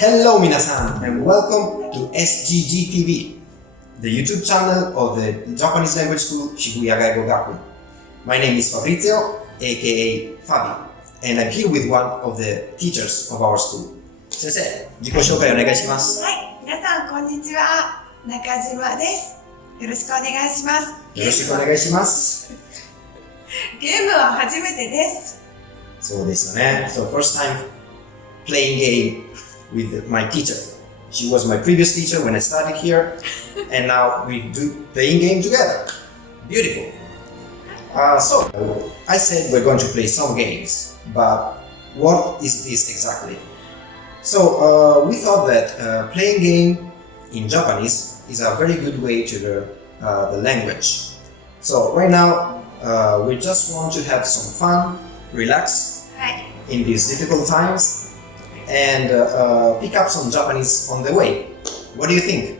Hello 皆さん and welcome to SGGTV, the YouTube channel of the Japanese language school Shibuya Gaigo Gakuen. My name is Fabrizio, aka Fabi, and I'm here with one of the teachers of our school. 先生、自己紹介お願いします。はい、皆さんこんにちは。中島です。よろしくお願いします。よろしくお願いします。ゲームは初めてです。そうですよね。So first time playing game with my teacher. She was my previous teacher when I started here, and now we do playing game together. Beautiful. So I said we're going to play some games, but what is this exactly? So we thought that playing game in Japanese is a very good way to learn the language. So right now we just want to have some fun, relax in these difficult times.And pick up some Japanese on the way. What do you think?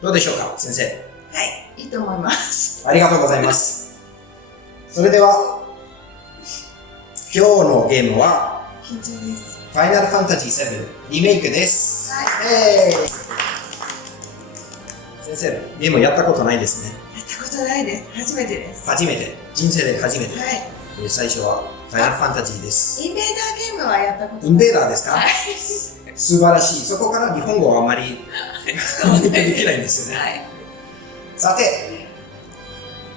どうでしょうか、先生。はい、いいと思います。ありがとうございます。それでは、今日のゲームは、緊張です。ファイナルファンタジー7リメイクです。はい。先生、ゲームやったことないですね。やったことないです。初めてです。初めて。人生で初めて。はい。最初はファイナルファンタジーです。インベーダーゲームはやったことない。インベーダーですか？はい。素晴らしい。そこから日本語はあまりできないんですよね。はい。さて、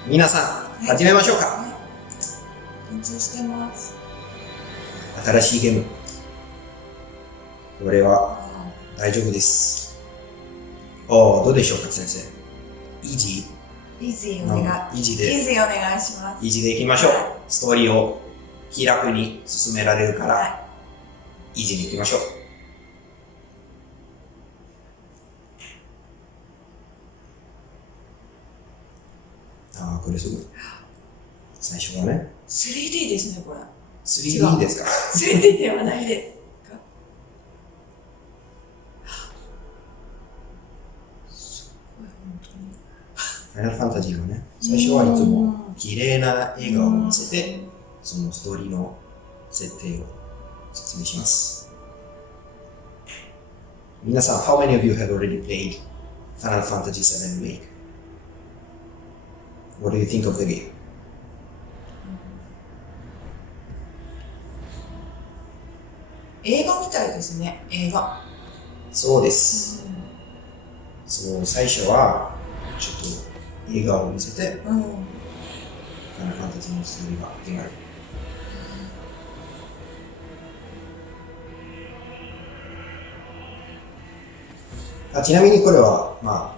皆さん、始めましょうか。緊張してます。新しいゲーム。これは大丈夫です。どうでしょうか、先生。イージー？イージーお願い。イージーで。イージーお願いします。イージーでいきましょう。ストーリーを気楽に進められるから、イージーにいきましょう。これすごい。最初はね。3D ですね、これ。3D ですか？ 3D ではないですか？ファイナルファンタジーはね、最初はいつも綺麗な笑顔を見せて、そのストーリーの設定を説明します。皆さん、how many of you have already played Final Fantasy VII Remake? What do you think of the game? 映画みたいですね、映画。そうです。そう、最初はちょっと笑顔を見せて、ファイナルファンタジーのストーリーが出来る。ちなみにこれは、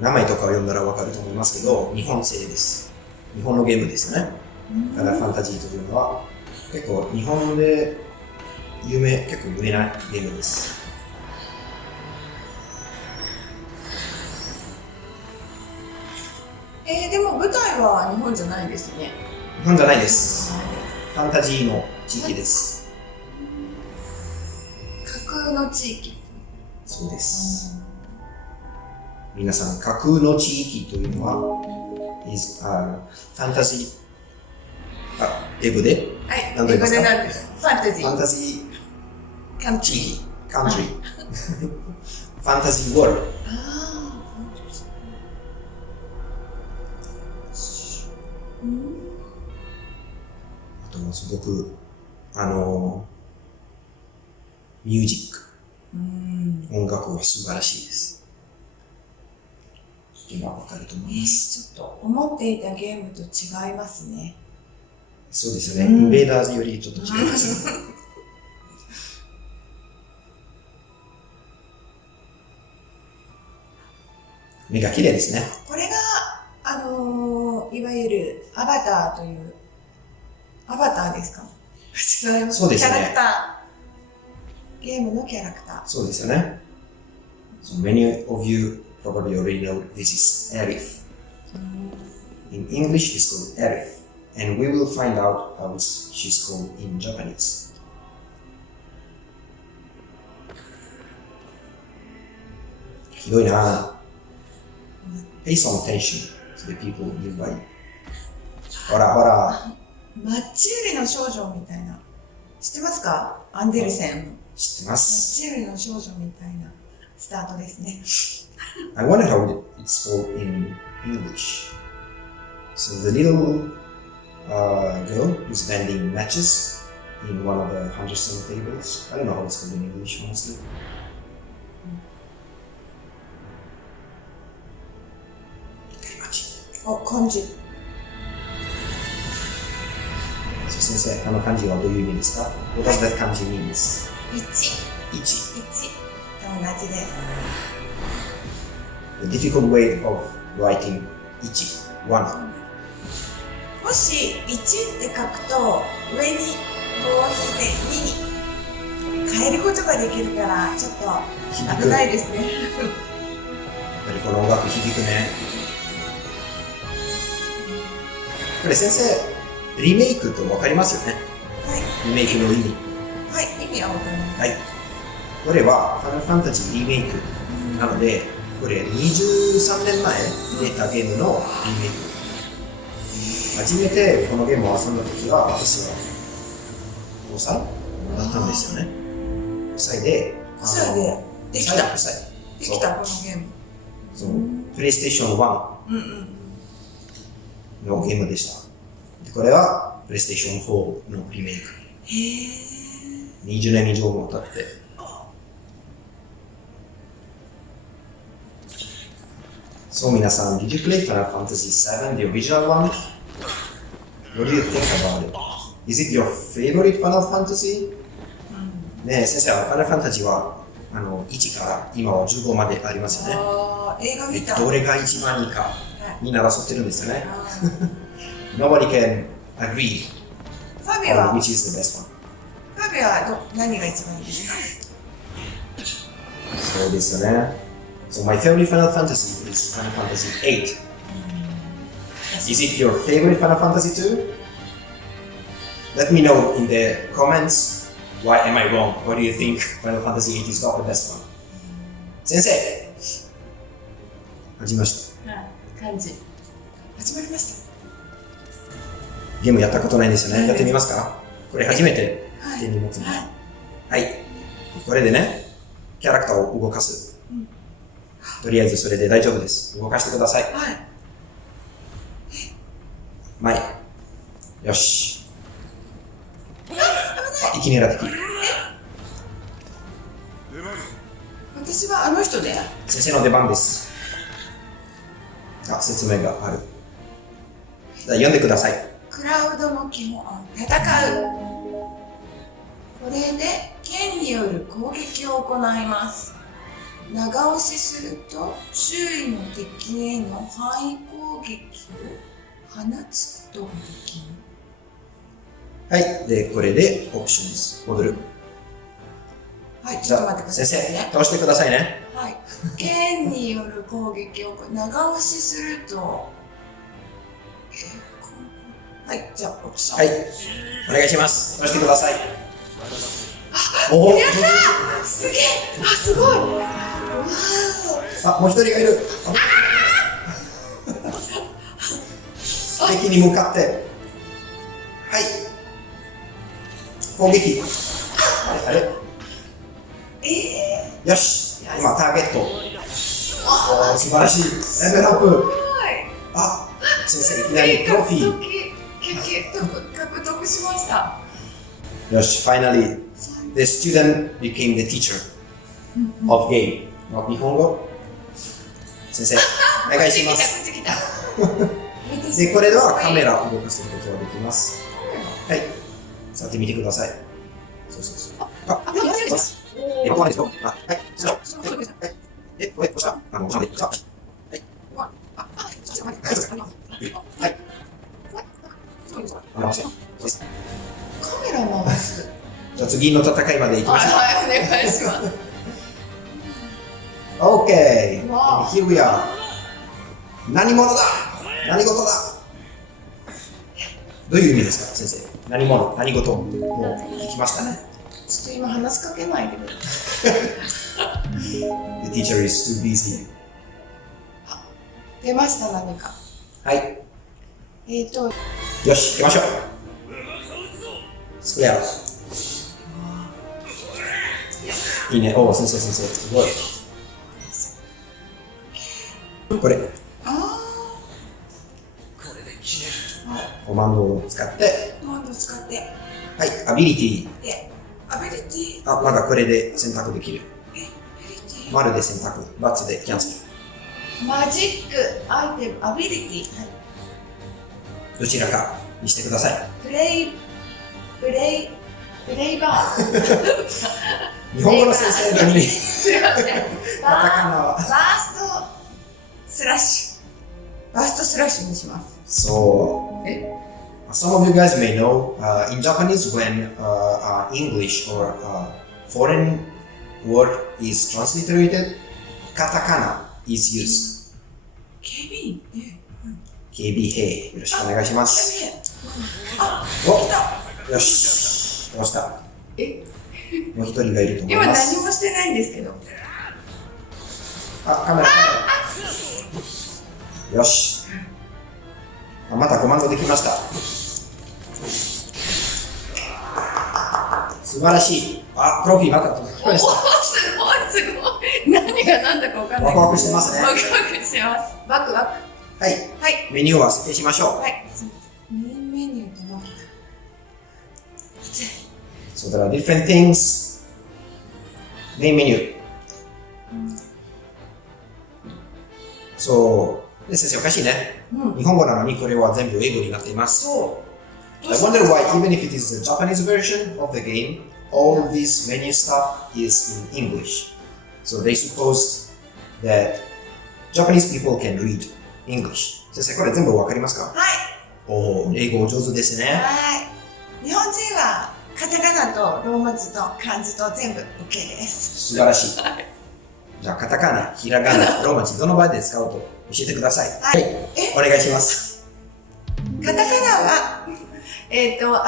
名前とかを読んだらわかると思いますけど、日本製です。日本のゲームですよね。ファイナルファンタジーというのは、結構日本で結構有名なゲームです。でも舞台は日本じゃないですね。日本じゃないです。ファンタジーの地域です。架空の地域。そうです。皆さん、架空の地域というのは、ファンタジー、英語で？はい、何ですか？英語で何です？ファンタジー。ファンタジー地域、カントリー。ファンタジーワールド。あとすごくミュージック、音楽は素晴らしいです。今わかると思います。ちょっと思っていたゲームと違いますね。そうですよね。インベーダーズよりちょっと違います。目が綺麗ですね。これがいわゆるアバターというアバターですか？違います。そうですね。キャラクター。ゲームのキャラクター。そうですよね。So many of you probably already know this is Arif. In English it's called Arif, and we will find out how she's called in Japanese. ひどいな。Pay some attention to the people nearby. ほらほら。マッチ売りの少女みたいな。知ってますか？アンデルセン。知ってます。チェルの少女みたいなスタートですね。I wonder how it's called in English. So the little girl who's vending matches in one of the Henderson fables. I don't know how it's called in English, honestly. Oh, kanji. 先生、あの漢字はどういう意味ですか？ What does that kanji means? 1。1。友達です。The difficult way of writing 1. もし1って書くと上に棒を引いて2に変えることができるからちょっと危ないですね。やっぱりこの音楽響くね。これ先生、リメイクと分かりますよね。はい。リメイクの意味。はい、意味は分かります。はい。これはファイナルファンタジーリメイクなので、これ23年前出たゲームのリメイク。初めてこのゲームを遊んだ時は私は5歳だったんですよね。5歳で。5歳でできた。5歳。できたこのゲーム。そう。プレイステーション1のゲームでした。でこれはプレイステーション4のリメイク。へー。20年以上も経って。So 皆さん、Did you play Final Fantasy VII, the original one? What do you think about it? Is it your favorite Final Fantasy? ねえ、先生、Final Fantasy は1から今は15までありますよね。映画見た。どれが一番いいか、みんな争ってるんですよね。Nobody can agree on which is the best one. ファビは何が一番いいですか？そうですよね。So my favorite Final Fantasy is Final Fantasy VIII. Is it your favorite Final Fantasy too? Let me know in the comments. Why am I wrong? Why do you think Final Fantasy VIII is not the best one? 先生、始めました。漢字。始まりました。ゲームやったことないんですよね。やってみますか？これ初めて手に持つの。はい。これでね、キャラクターを動かす。とりあえずそれで大丈夫です。動かしてください。はい。前。よし。あ、いきなり敵。私はあの人で。先生の出番です。あ、説明がある。じゃあ読んでください。クラウドの基本、戦う。これで剣による攻撃を行います。長押しすると周囲の敵への範囲攻撃を放つことができる。はい。で、これでオプション戻る。はい、ちょっと待ってください先ね。生、倒してくださいね。はい。剣による攻撃を長押しすると、はい、じゃあオプション。はい。お願いします。倒してください。おお、やったー！すげえ！あ、すごい！あ、もう一人がいる。敵に向かって。はい。攻撃。あれよし。今ターゲット。おー、素晴らしい。レベルアップ。あ、先生、いきなりトロフィー。獲得しました。よし、finally, the student became the teacher of game. 日本語先生、お願いします。で、これではカメラを動かすことができます。はい。触ってみてください。そうそうそう。あ、やります。ここまでですよ。あ、はい。そう。はい。これ、こうした。押したんで、こうした。はい。はい。はい。回して。そうです。カメラ回す。じゃあ次の戦いまで行きましょう。はい、お願いします。Okay, here we are. 何者だ？何事だ？どういう意味ですか、先生？何者？何事？もう聞きましたね。ちょっと今話しかけないでください。The teacher is too busy. 出ました、何か。はい。よし、行きましょう。スクエア。いいね。おお、先生、すごい。これ、あコマンドを使って、コマンドを使って、はい、アビリティ。で、アビリティ、あ、まだこれで選択できる。アビリティ、丸で選択、×でキャンセマジック、アイテム、アビリティ、ル。どちらかにしてください。プレイバー。日本語の先生なのに、すいません。カタカナは。バーストスラッシュ。バーストスラッシュにします。So, some of you guys may know, in Japanese, when English or foreign word is transliterated, katakana is used. 警備員。警備兵、よろしくお願いします。警備員。あ、お来た。よし、どうした？え、もう一人がいると思い今ます。何もしてないんですけど。あ、カメラ。よし。あ、またコマンドできました。素晴らしい。あ、トロフィーまた届きましおー、すごい。何が何だか分かんた。ない。ワクワクしてますね。ワクワクしてます。ワクワク。はい。はい。メニューは設定しましょう。はい。メインメニューとな。So there are different things. メインメニュー。そう。で、先生おかしいね。日本語なのにこれは全部英語になっています。そう。 I wonder why, even if it is the Japanese version of the game, all this menu stuff is in English. So they supposed that Japanese people can read English. 先生、これ全部わかりますか？はい。おー、英語上手ですね。はい。日本人はカタカナとローマ字と漢字と全部 OK です。素晴らしい。じゃあ、カタカナ、ひらがな、ローマ字、どの場合で使うと教えてください。はい。お願いします。カタカナは、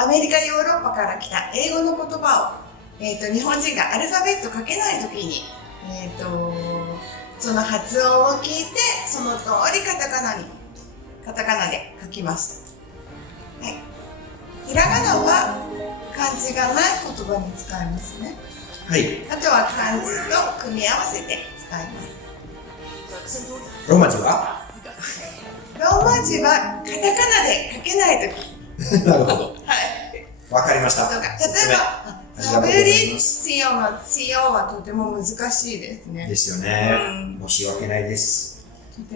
アメリカ、ヨーロッパから来た英語の言葉を、日本人がアルファベット書けないときに、その発音を聞いて、その通りカタカナで書きます。はい。ひらがなは漢字がない言葉に使いますね。はい。あとは漢字と組み合わせて使います。ローマ字はローマ字はカタカナで書けないとき。なるほど。はい。わかりました。例えば、ファブリッツィオのツィオはとても難しいですね。ですよね。申し訳ないです。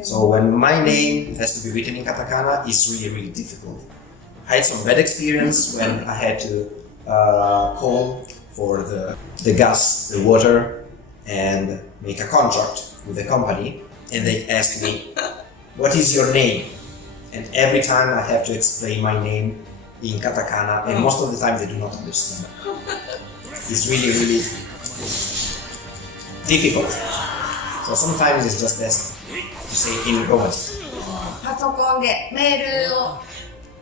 So when my name has to be written in katakana, it's really difficult. I had some bad experience when I had to call for the gas, the water, and make a contract with the company, and they asked me, "What is your name?" And every time I have to explain my name in katakana, and most of the time they do not understand. It's really difficult. So sometimes it's just best to say in Roman. パソコンでメールを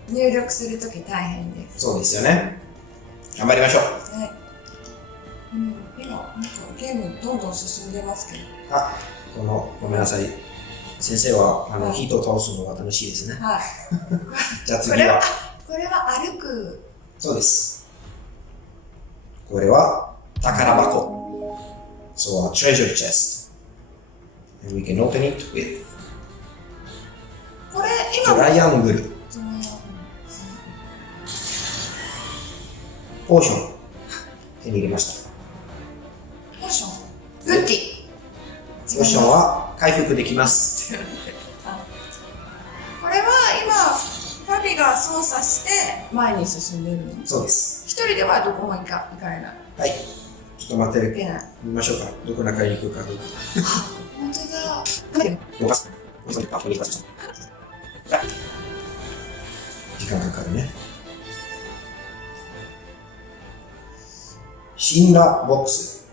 入力するとき大変です。そうですよね。頑張りましょう。はい。今、なんかゲームどんどん進んでますけど。あ、ごめんなさい。先生はヒートを倒すのが楽しいですね。はい。じゃあ次は。これは歩く。そうです。これは宝箱。So a treasure chest. And we can open it with これトライアングル。ポーション。手に入れました。ポーション。ウッディ。ポーションは回復できます。これは今、ファビが操作して前に進んでるの？そうです。一人ではどこも行かれない。はい。ちょっと待って、行けない。見ましょうか。どこ中に行くかどうか。本当だ。動かす。時間かかるね。シンラボックス。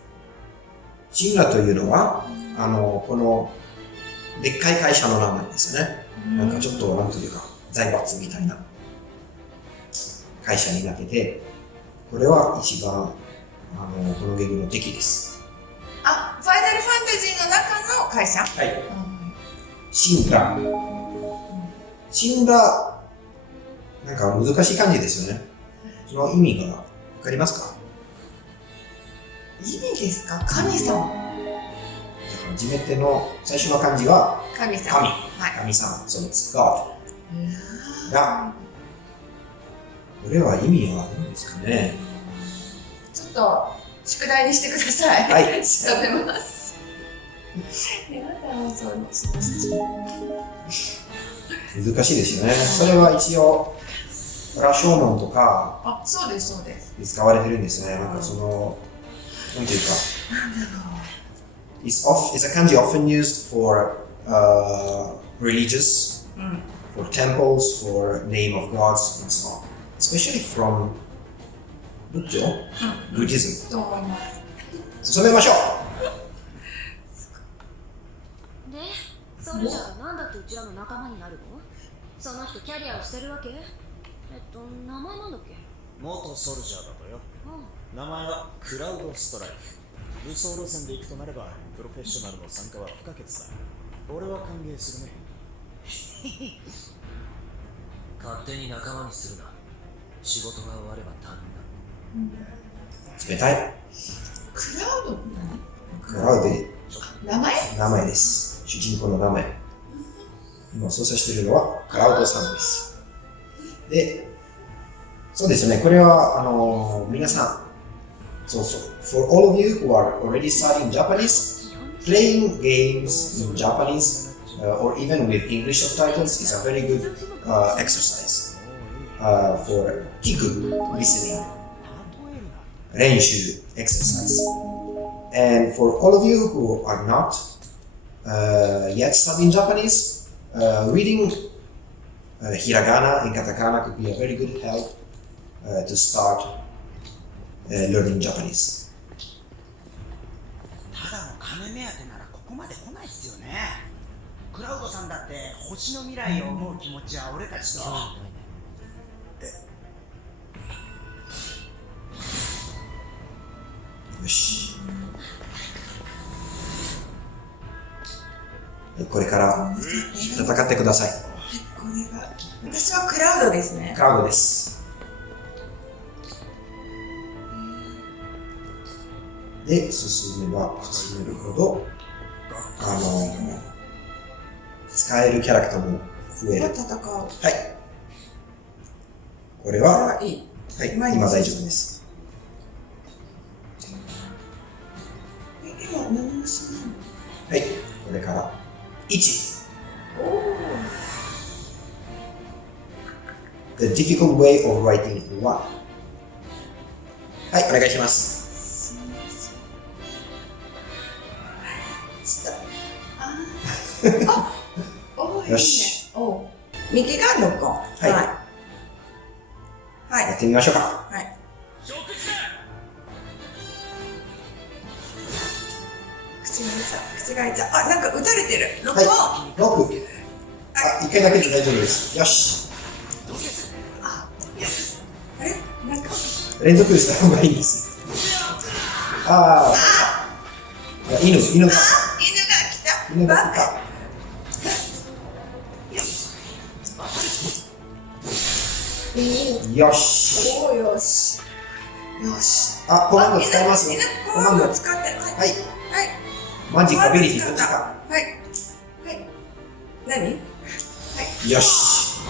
シンラというのは、この、でっかい会社の名前ですよね。なんかちょっと、なんというか、財閥みたいな会社になってて、これは一番、このゲームの敵です。あ、ファイナルファンタジーの中の会社？はい。シンラ。シンラ、なんか難しい漢字ですよね。その意味がわかりますか？意味ですか？神様。初めての最初の漢字は神様。神、はい。神様、そうです。God うわが、これは意味は何ですかね。ちょっと宿題にしてください。はい調べます。やだ、そう難しいですよね。それは一応、羅生門とかあ、そうです、そうです。で使われてるんですね。なんかその、なんていうか、なんだろ it's a kanji often used for religious, う。うん。 for temples, for name of gods, and so on. Especially from 仏教、Buddhism. と思います。進めましょう。で、それじゃあなんだってうちらの仲間になるの？その人キャリアをしてるわけ？名前なんだっけ？元ソルジャーだとよ。うん。名前はクラウドストライフ。武装路線で行くとなればプロフェッショナルの参加は不可欠だ。俺は歓迎するね。勝手に仲間にするな。仕事が終われば頼んだ。冷たい。クラウドってクラウドで何？名前？名前です。主人公の名前。今操作しているのはクラウドさんです。で、そうですよね。これは皆さん、そうそう。For all of you who are already studying Japanese, playing games in Japanese or even with English subtitles is a very good exercise for kiku listening, 練習 exercise. And for all of you who are not yet studying Japanese, reading hiragana and katakana could be a very good help to start learning Japanese. ただの金目当てならここまで来ないっすよね。クラウドさんだって星の未来を思う気持ちは俺たちと。よし。これから戦ってください。これが私はクラウドですね。クラウドです。で、進めば進めるほど、使えるキャラクターも増える。戦う。はい。これは、いい。はい、今大丈夫です。今何もしないの？はい、これから1。The difficult way of writing 1。はい、お願いします。おー、よし。いいね。お、右が録音。はいはい。やってみましょうか。はい。口が開いちゃう。あ、なんか撃たれてる。録音。はい、6。あ、1回だけで大丈夫です。よし。あれ、なんか。連続した方がいいんです。ああ。犬が。犬が来た。犬が来た。よし。おー、よし。よし。あ、コマンド使いますね。コマンド使って。はい。はい。はい。マジックアビリティこっちか。はい。はい。何？はい。よし。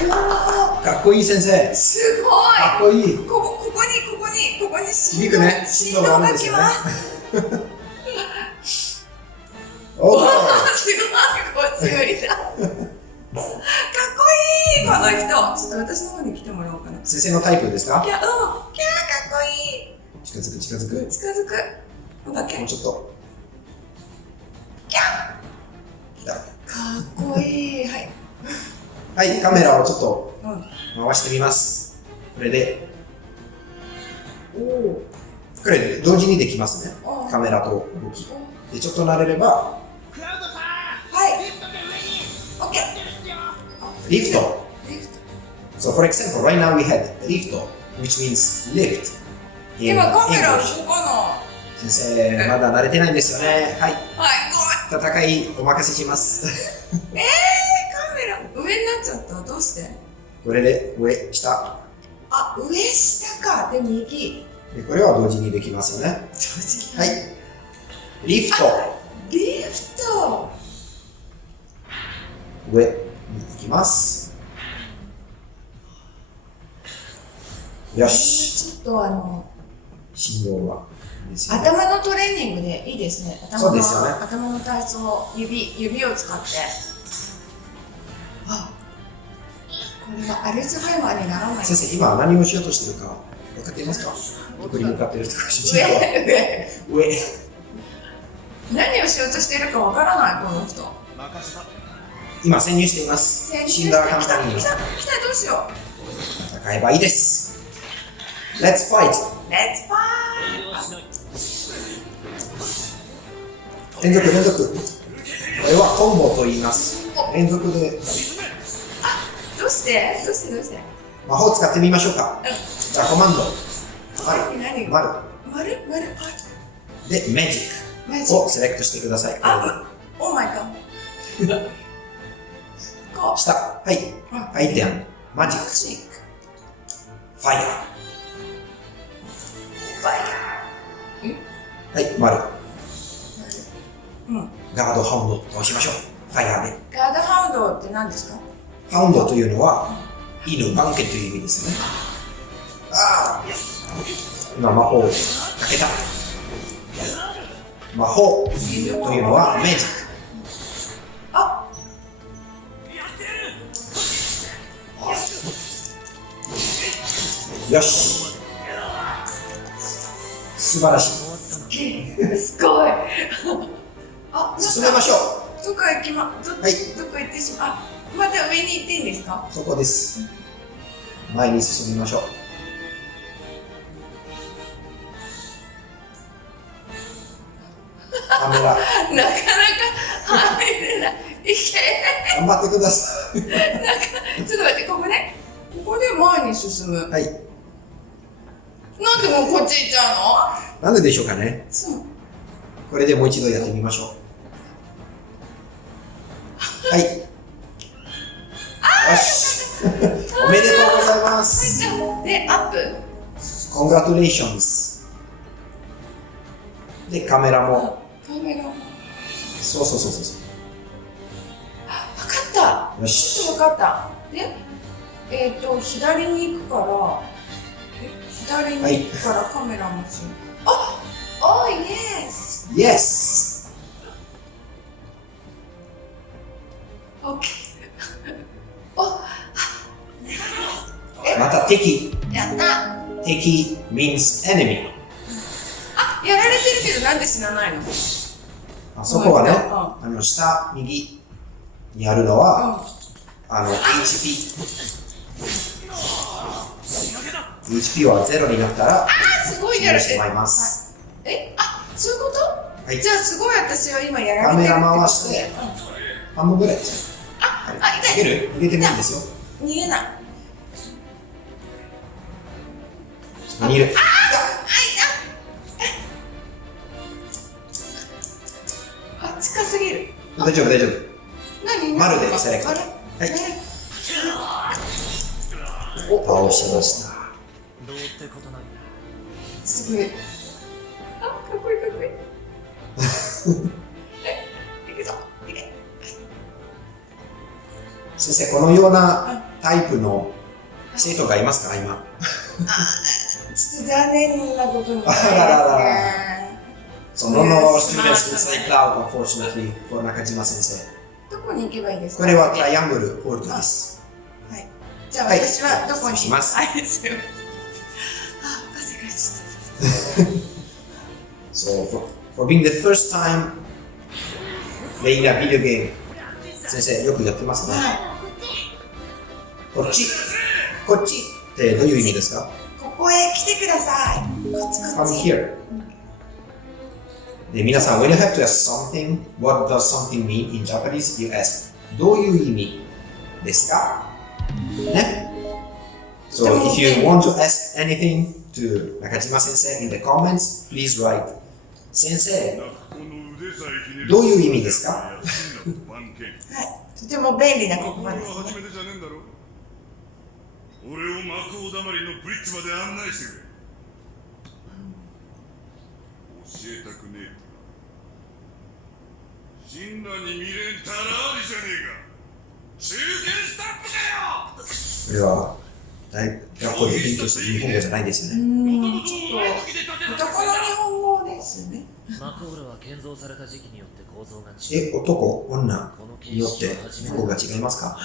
おー、かっこいい先生。すごい。かっこいい。ここに響くね。振動が来ます。おー。すごい、こっち無理だ。かっこいい、この人。ちょっと私の方に来てもらおうかな。先生のタイプですか？いや、かっこいい。近づく近づく。近づく。こんだけ。もうちょっと。来た。かっこいい。はい。はい、カメラをちょっとうん。回してみます。これで、おお。これ同時にできますね。おカメラと動き。で、ちょっと慣れれば、クラウドさん、はい。リフトで上にオッケー。出るっすよ。リフト。リフト。 So for example, right now we had lift, which means lift. in 今カメラ English. ここの。先生、まだ慣れてないんですよね。はい。はい、ごめん。戦いお任せします。カメラ上になっちゃった。どうして？これで上、下。あ、上下か。で、右。でこれは同時にできますよね。はい。リフト。リフト。上に行きます。よし。ちょっと振動がいいですよね。頭のトレーニングでいいですね。そうですよね。頭の体操、指を使って。あ、これはアルツハイマーにならない。先生、今何をしようとしてるか分かっていますか？どこに向かってるとか上。上。何をしようとしてるかわからない、この人。任せた。今潜入しています。死んだら簡単に。来た、どうしよう。戦えばいいです。Let's fight! Let's fight! 連続。これはコンボと言います。連続で。どうして魔法使ってみましょうか。じゃあコマンド。何丸。で、マジックをセレクトしてください。オーマイガー。こう。下。はい。アイテム。マジック。ファイヤー。はい、丸。ガードハウンドを倒しましょう。ファイヤーで。ガードハウンドって何ですか？ハウンドというのは、犬、番犬という意味ですね。ああ、今魔法をかけた。魔法というのはメジック。あ、よし。素晴らしい。すごい。あ、進めましょどこ行ってしまう。あ、また上に行っていいんですか？う。そこです。前に進みましょう。カメラ。なかなか入れない。頑張ってください。ちょっと待って、ここで前に進む。はい。なんでもうこっち行っちゃうなんででしょうかね。の？そう。これでもう一度やってみましょう。はい。よし。おめでとうございます。で、アップ。Congratulations。で、カメラも。そう。わかった。よし。ちょっとわかった。で、左に行くから、カメラもし。Oh, yes! Yes! Okay. また敵。やった。敵 means enemy。やられてるけどなんで死なないの？あそこはね、下、右にあるのは、HP は0になったら、すごいやられてしまいます。そういうこと？はい。じゃあすごい私は今やられてる。カメラ回して、半分ぐらいですよ。痛い。逃げてもいいんですよ。逃げない。そこにいる。近すぎる。大丈夫。何？丸でセレクト。はい。倒しました。どうってことない。すごい。かっこいい。いくぞ。先生、このようなタイプの生徒がいますか、今。ちょっと残念なことに。So no students will say cloud, unfortunately, for 中島先生。どこに行けばいいですか？これはトライアングルホールドです。はい。じゃあ私はどこにします。はいですよ。汗かし So for being the first time playing a video game、先生よくやってますね。こっちってどういう意味ですか？ここへ来てください。こっち。Come here。で、皆さん、when you have to ask something, what does something mean in Japanese? You ask どういう意味ですか？ね。So if you want to ask anything to 中島先生 in the comments, please write 先生、どういう意味ですか？はい。とても便利な言葉ですね。俺を魔法だまりのブリッジまで案内してくれ。えたくねえと。死んだに未練たらありじゃねえか。中堅スタッフかよ。これは大学校で勉強する日本語じゃないですよね。ちょっと男の日本語ですね。マコールは建造された時期によって構造が違う。男、女このによって言語が違いますか？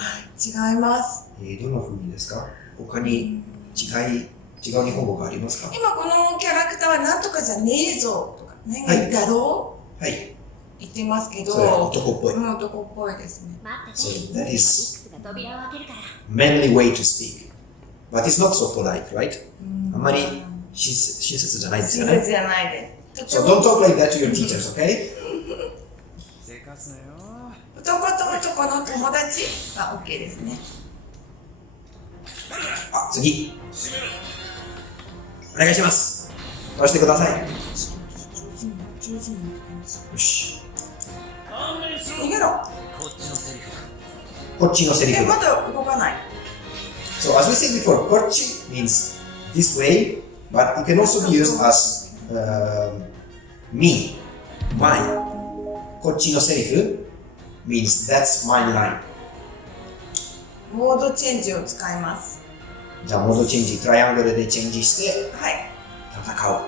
違います。どんな風にですか？他に違う日本語がありますか？今このキャラクターはなんとかじゃねえぞとかね、はいだろうはい。言ってますけど、それは男っぽい。男っぽいですね。待ってて、 So that リック is スが扉を開けるから。 manly way to speak. But it's not so polite, right? あまり親切じゃないですよね。親切じゃないです。 So don't talk like that to your teachers, okay? せかすなよ。男と男の友達は OK ですね。あ、次。お願いします。押してください。上手によし。逃げろ。こっちのセリフだ。こっちのセリフ。まだ動かない。 So as we said before, こっち means this way, but it can also be used as me, mine. こっちのセリフ means that's my line. モードチェンジを使います。じゃあモードチェンジ、トライアングルでチェンジしてはい。戦おう。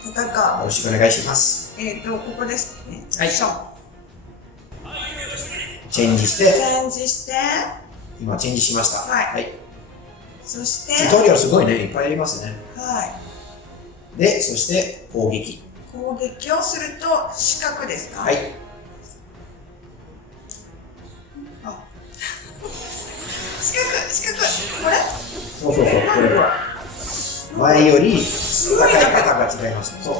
戦よろしくお願いします。う。ここですね。はいションチェンジしチて、ェンジして、今チェンジしました。はいそして、チュートリアルすごいね、いっぱいありますね。はい。で、そして攻撃。攻撃をすると四角ですか？はい。あ四角、これ？そう、これは。前より戦い方が違います。そう。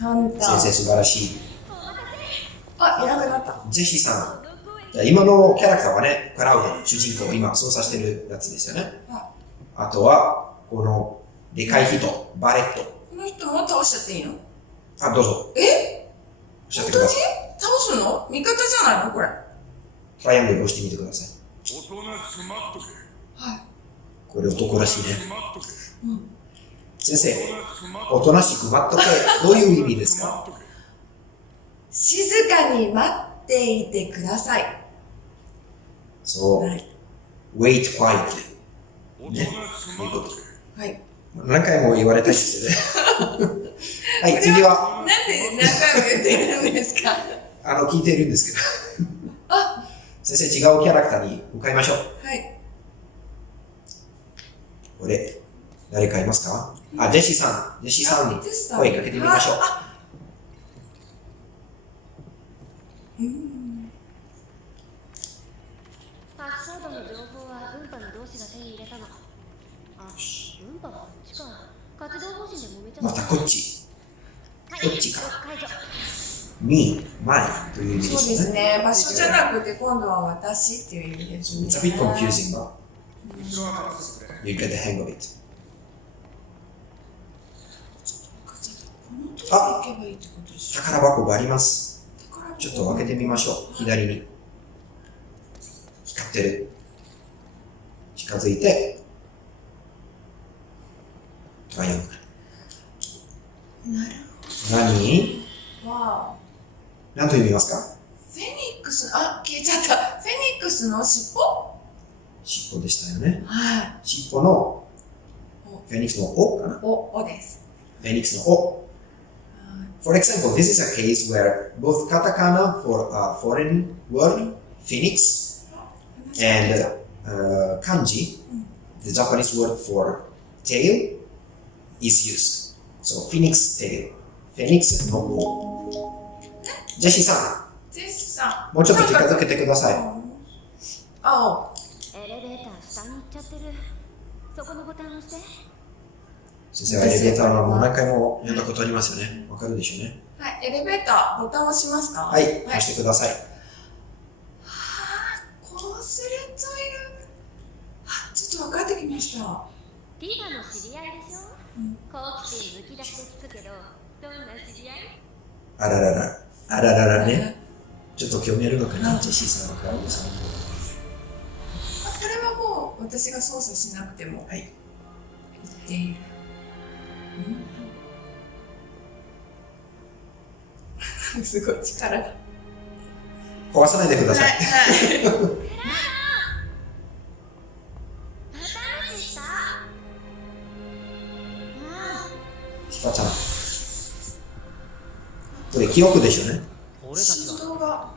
簡単。先生素晴らしい。あ、いなくなった。ジェシーさん。じゃあ今のキャラクターはね、クラウド、主人公、今操作してるやつですよね。あとは、この、でかい人、バレット。この人も倒しちゃっていいの？あ、どうぞ。え？おっしゃってください。倒すの？味方じゃないのこれ？トライアングル押してみてください。おとなしく待っとけ。はい。これ男らしいね。待っとけ。先生、おとなしく待っとけ。どういう意味ですか？静かに待っていてください。そう。はい。 wait quietly。おとなしく待っとけ。はい。何回も言われたいですよね。はい、次は、なんで何回も言ってるんですか？聞いてるんですけど。先生、違うキャラクターに向かいましょう。はい。これ、誰かいますか？あ、ジェシーさん。ジェシーさんに声かけてみましょう。パスコードの情報は分派の同士が手に入れたの。あ、分派はこっちか。活動方針で揉めちゃった。またこっち。はい、こっちか。解除。me, mine という意味でそうですすね。ね。場所じゃなくて今度は私っていう意味ですね。 It's a bit confusing, but 後ろは任せてくれ。 you get the hang of it. この通り行けばいいってことでしょ？宝箱があります。宝箱ちょっと開けてみましょう。左に。光ってる。近づいて。トライアングル。なる何？ほど。わ何と読みますか？フェニックス、あ、消えちゃった。フェニックスの尻尾？尻尾でしたよね。はい。尻尾の、フェニックスの尾かな？おです。フェニックスの尾。For example, this is a case where both katakana for a foreign word, phoenix, and kanji, the Japanese word for tail, is used. So, phoenix tail. Phoenix no o. ジェシーさジェシーさん、もうちょっと近づけてください。青。エレベーター下に行っちゃってる。そこのボタン押して。先生はエレベーターのもう何回も読んだことありますよね。わかるでしょうね。はい、エレベーター、ボタン押しますか？はい、押してください。こうするといる。あ、ちょっと分かってきました。ティファの知り合いでしょ？好奇心むき出しで聞くけど、どんな知り合い？あららら、あらららね。ちょっと興味あるのかな、ジェシーさんの顔さん。あ、これはもう私が操作しなくても。はい。ている。すごい力が。壊さないでください。また無視した。ひかちゃん。これ記憶でしょうね。俺たち振が動が。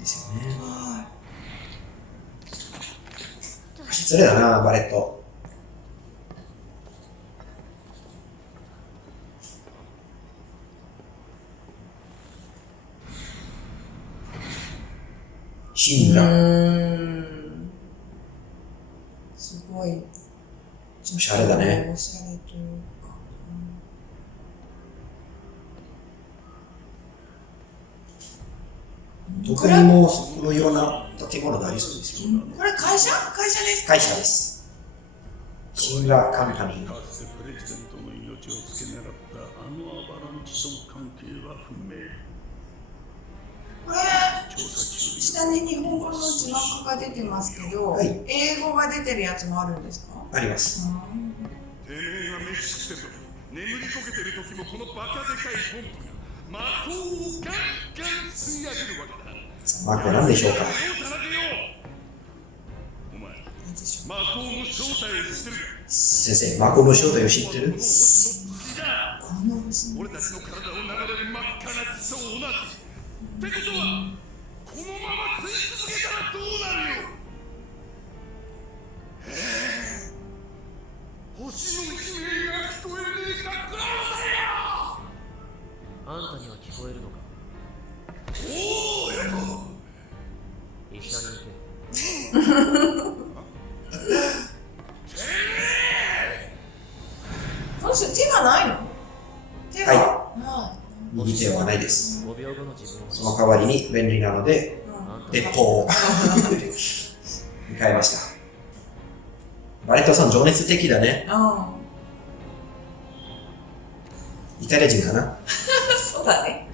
ですよね。は失礼だな、バレット。死んだ。すごい。おしゃれだね。おしゃれというか。どこにもこのような建物がありそうですよ。これ会社ですか？会社です。シンラカンパニー。かつてプレジデントの命を付け狙ったあのアバランチとの関係は不明。これ調査中。下に日本語の字幕が出てますけど、はい英語が出てるやつもあるんですか？あります。てめえが飯食ってる時、眠りこけてる時もこのバカでかいポンプが魔法をガンガン吸い上げるわけだ。マコなんでしょうか。どうさらげよう。お前、なんでしょう。魔法の正体を知ってるか？先生、マコの正体を知ってる？この星の月だ。この星の俺たちの体を流れる真っ赤な血と同じ。ってことは、このまま吸い続けたらどうなるよ。星の悲鳴が聞こえねえか、クラウザよ。あんたには聞こえるのか。おーよ。医者に行け。この人手がないの？手がは右手はないです。 5秒後の自分をその代わりに便利なので、鉄砲を変えました。バレットさん、情熱的だね。イタリア人かな。そうだね。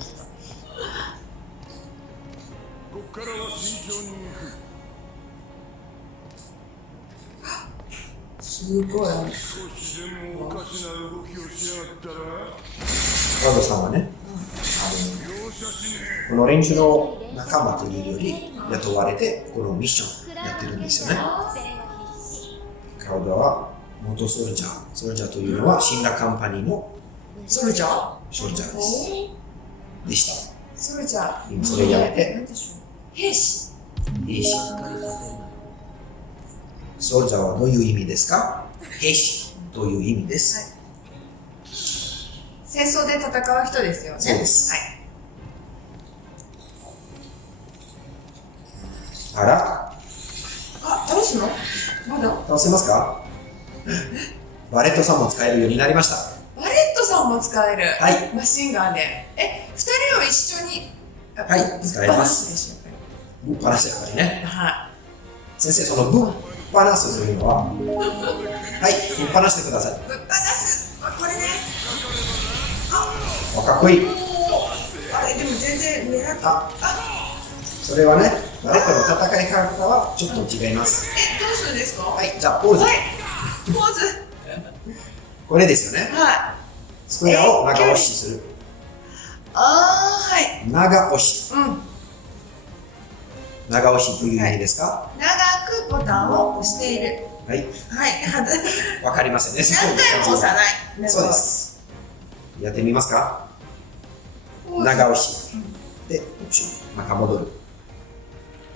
こっからは慎重に行く。すごい。少しでもおかしな動きをしやがったらラドさんはね、容赦しねこの連中の仲間というより雇われてこのミッションやってるんですよね。クラウドは元ソルジャー。ソルジャーというのはシンラカンパニーのソルジャー？ソルジャーです。でした。ソルジャー。今それやめてなんでしょう。兵士。兵士。しっかりさせるなよ。ソルジャーはどういう意味ですか？兵士という意味です。戦争で戦う人ですよね。そうです。はい。あら、あ、倒すの？まだ？倒せますか？バレットさんも使えるようになりました。バレットさんも使える。はいマシンガンで。二人を一緒に。はい使えますでしょぶっ放すやっぱりね。は先生、そのぶっ放すというのは、はい、ぶっ放してください。い。ぶっ放す。これです。あ、かっこいい。あれでも全然狙った。それはね、バレットの戦い方はちょっと違います。どうするんですか？はい、じゃあポーズ。はい。ポーズ。これですよね。はい。スクエアを長押しする。はい。長押し。うん。長押しという意味ですか？長くボタンを押している。はい。はい。わかりませんね。何回も押さない。そうで。す。やってみますか？長押し。で、オプション。また戻る。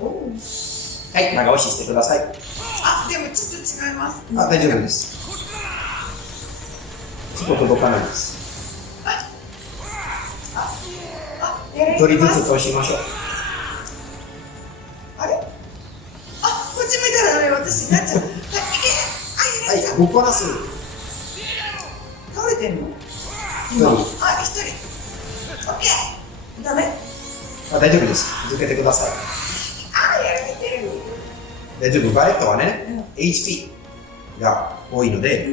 おお。はい、長押ししてください。あ、でもちょっと違います。あ、大丈夫です。ちょっと届かないです。一人ずつ通しましょう。あれ？あ、こっち向いたらダメ。私になっちゃう。はい、いけ。はい、ぶっ放す。倒れてんの？一人。あ、一人。オッケー。ダメ。あ、大丈夫です。続けてください。あ、やられてる。大丈夫。バレットはね、HP が多いので、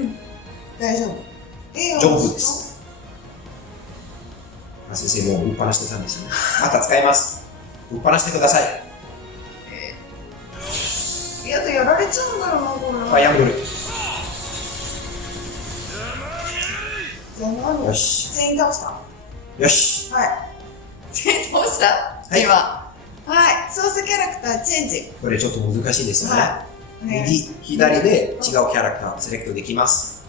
大丈夫。丈夫です。先生もぶっ放してたんですよね。また使います。ぶっ放してください。やだ、やられちゃうんだろうな、これ。トライアングル。じゃあ何よし。全員倒したよし。はい。全員倒したはい今。はい。操作キャラクターチェンジ。これちょっと難しいですよね。はい。ね、右、左で違うキャラクターセレクトできます。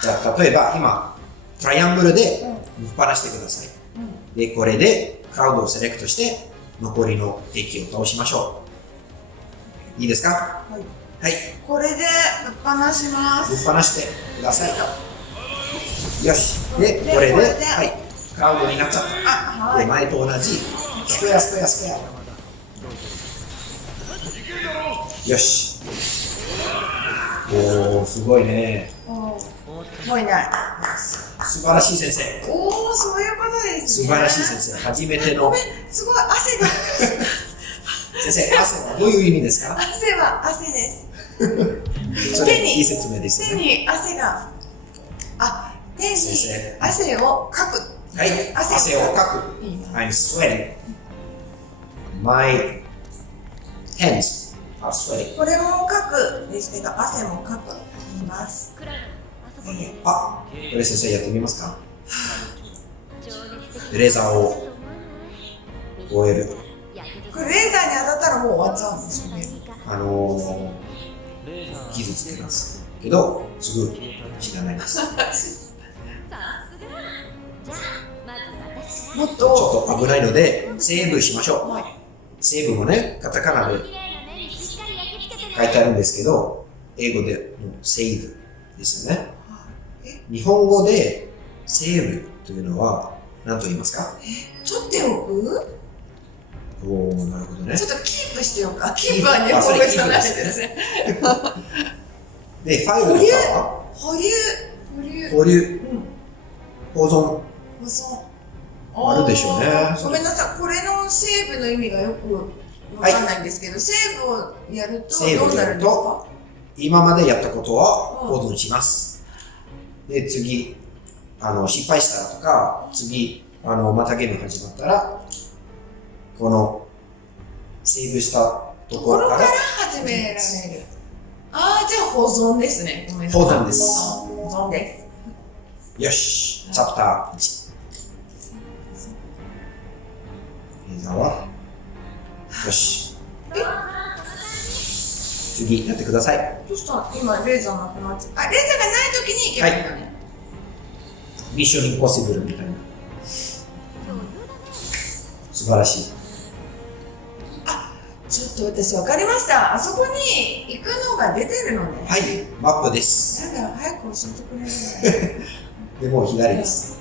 じゃあ、例えば今、トライアングルでぶっ放してください。で、これでクラウドをセレクトして、残りの敵を倒しましょう。いいですか？はい。はい。これでぶっ放します。ぶっ放してください。よし。で、これで、これではい。クラウドになっちゃった。あ、はい。で、前と同じ、スクエア、スクエア、スクエア。よし。おー、すごいね。もういない。素晴らしい先生。おお、そういうことですね。素晴らしい先生。初めてのすごい、汗が。先生、汗はどういう意味ですか？汗は汗です。それいい説明です手よね。に汗が。あ、手に先生汗をかく。はい。汗をかく。いいな I'm sweating. My hands are sweating. これもかくですけど、汗もかく言います。クラウドあそこであ、これ先生やってみますか？情熱的レーザーを終える。これレーザーに当たったらもう終わっちゃうんですよね。傷つけます。けど、すぐ死なないです。ちょさすがじゃあまず私がもっっと、と危ないので、セーブしましょう。セーブもね、カタカナで綺麗な目にしっかり焼き付けてね書いてあるんですけど、英語でもセーブですよね。日本語でセーブというのは何と言いますか？取っておくおー、なるほどねち。ょっとキープしておく。あ、キープは日本語じゃないですね。で、ファイルの他は保留。保留、うん。保存。保存。あるでしょうねごめんなさい。これのセーブの意味がよくわかんないんですけど、セーブをやるとセーブをどうなるんですやるとか？今までやったことは保存します。で、次、失敗したらとか、次、またゲーム始まったら、この、セーブしたところから、始められる。ああ、じゃあ保存ですね。ごめんなさい。保存です保存です。よし、チャプター1。レーザーは、よし。次、やってください。どうした今、レーザーなくなっちゃった。あ、レーザーがない時にいけばいいんだね。ミッションインポッシブルみたいな。素晴らしい。ちょっと私分かりました。あそこに行くのが出てるのね。はい、マップです。なんだ、早く教えてくれるでもう左です。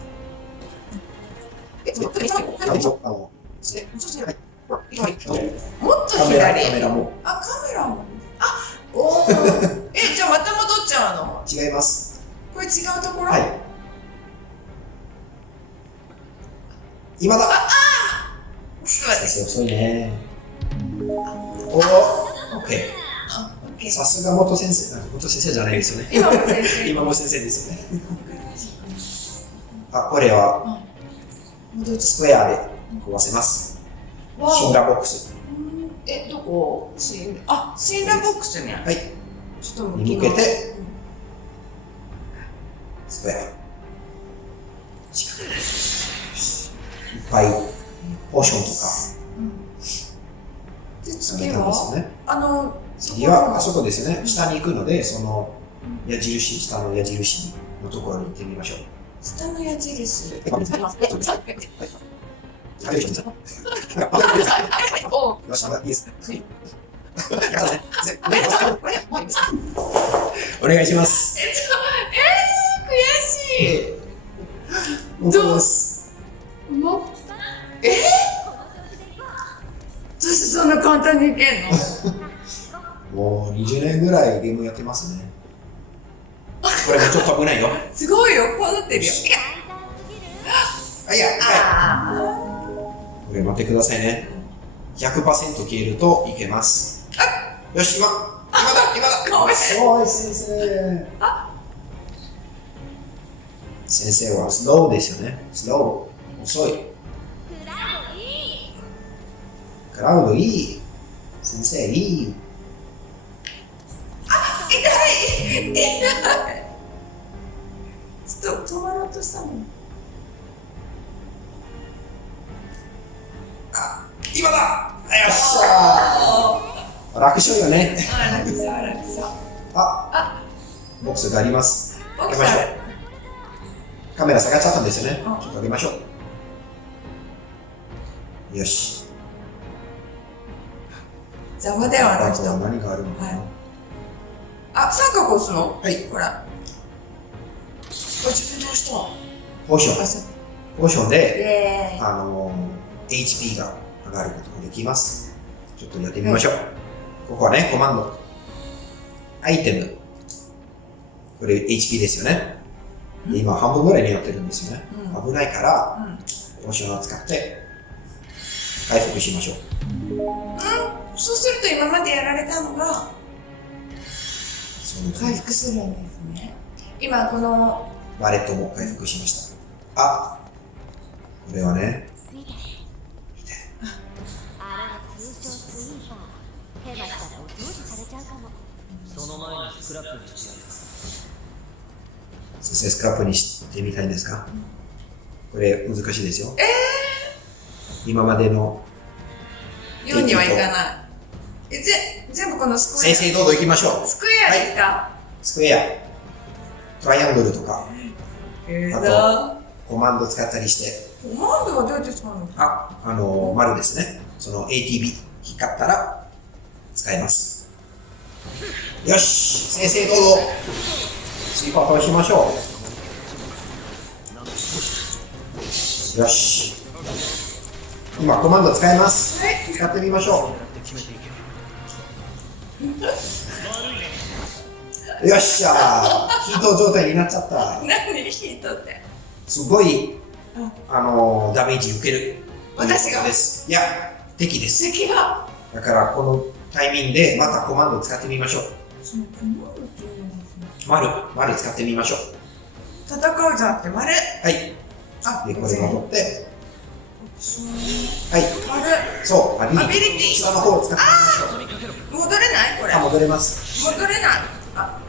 の。もっとはい、左。カメラもあ、カメラも。あ、おお。じゃあまた戻っちゃうの？違います。これ違うところ？はい。今だ。ちょっと待って。先生遅いね。おお、オッケあ、オッケー。ー。さすが元先生。元先生じゃないですよね。今も先生。今も先生ですよね。あ、これは戻っちスクエアで壊せます。ゃう。シンラーボックス。どこ？シンラボックスにある。はい。ちょっとに向けてスクエア。しっかり。いっぱいポーションとかで、あ次げたんですはよね。次そこはあそこですよね。下に行くので、その矢印、下の矢印のところに行ってみましょう。下の矢印。おう。よし、まだいいです。お願いします。悔しい。本当です。もう、どうしてそんな簡単にいけんの？もう20年ぐらいゲームやってますね。これもちょっと危ないよ。すごいよ、こうなってるよ。あ、いや、はあい。これ待ってくださいね。100% 消えるといけます。よし、今だ。ごめんすごい先生。先生はスローですよね。スロー。遅い。クラウドいい。先生いい。痛い。ちょっと止まろうととしたもん。今だ。よっしゃー。楽勝よね。楽勝楽勝。ボックスがあります。ボック開けましょうスある。カメラ下がっちゃったんですよね。うんちょっと開けましょう。よし。邪魔だよ、あのあとは人。何があるのかな。あ、三角押すの？はい。ほら。自分どうした？ポーション。あ、そう。ポーションで、イエーイ。 HP が上がることができます。ちょっとやってみましょう。ここはね、コマンド。アイテム。これ HP ですよね。で今半分ぐらいになってるんですよね。うん危ないから、うん。ポーションを使って回復しましょう。そうすると今までやられたのがその回復するんですね。今このバレットも回復しました。あ、これはね、見てあれが通称スイーパー。手がしたらお掃除されちゃうかも。その前にスクラップにしてやる。先生スクラップにしてみたいんですか？これ難しいですよ。今までの4にはいかない。全部このスクエア。先生どうぞ行きましょう。スクエアですか？スクエア、トライアングルとか、あコマンド使ったりして、と、コマンドはどうやって使うの？丸ですね。その ATB 光ったら使えます。よし、先生どうぞ。スイーパー倒しましょう。よし。今コマンド使えます。はい。使ってみましょう。よっしゃー。ヒート状態になっちゃった。何ヒートって？すごい、ダメージ受ける。私がです。いや、敵です。敵が。だからこのタイミングでまたコマンドを使ってみましょう。そのコマンドっていうんですね。丸使ってみましょう。戦うじゃなくて丸。はい。あ、で、これ戻って、そうはい。丸。そう、アビリティ。アビリティ下の方を使ってみましょう。戻れないこれ。戻れます。戻れない。あ、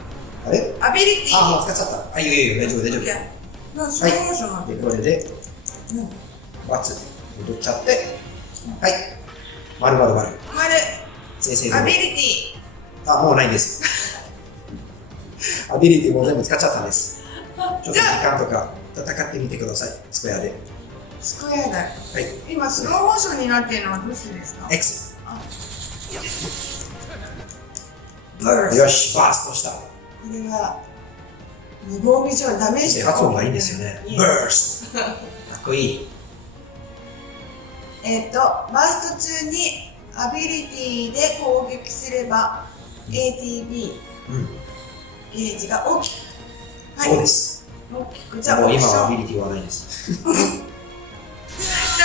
あれアビリティ。もう使っちゃった。いいよいいよ、大丈夫大丈オッケー。なんかスローモーションなん夫。てで、これで、バツ、戻っちゃって、はい。丸。丸。先生どうぞ。アビリテもうないんです。アビリティもう全部使っちゃったんです。ィ。ちょっと時間とか戦ってみてください。スクエアで。スクエアだよ。はい。今スローモーションになっているのはどうしてですか？ X。ブース。よし、バーストした。これは無防備上ダメージ発音がいいんですよね。いいブースト。かっこいい。バースト中にアビリティで攻撃すれば ATB うん。ゲージが大きく、はい、そうです。大きく、じゃあもうオプション今はアビリティはないです。じゃ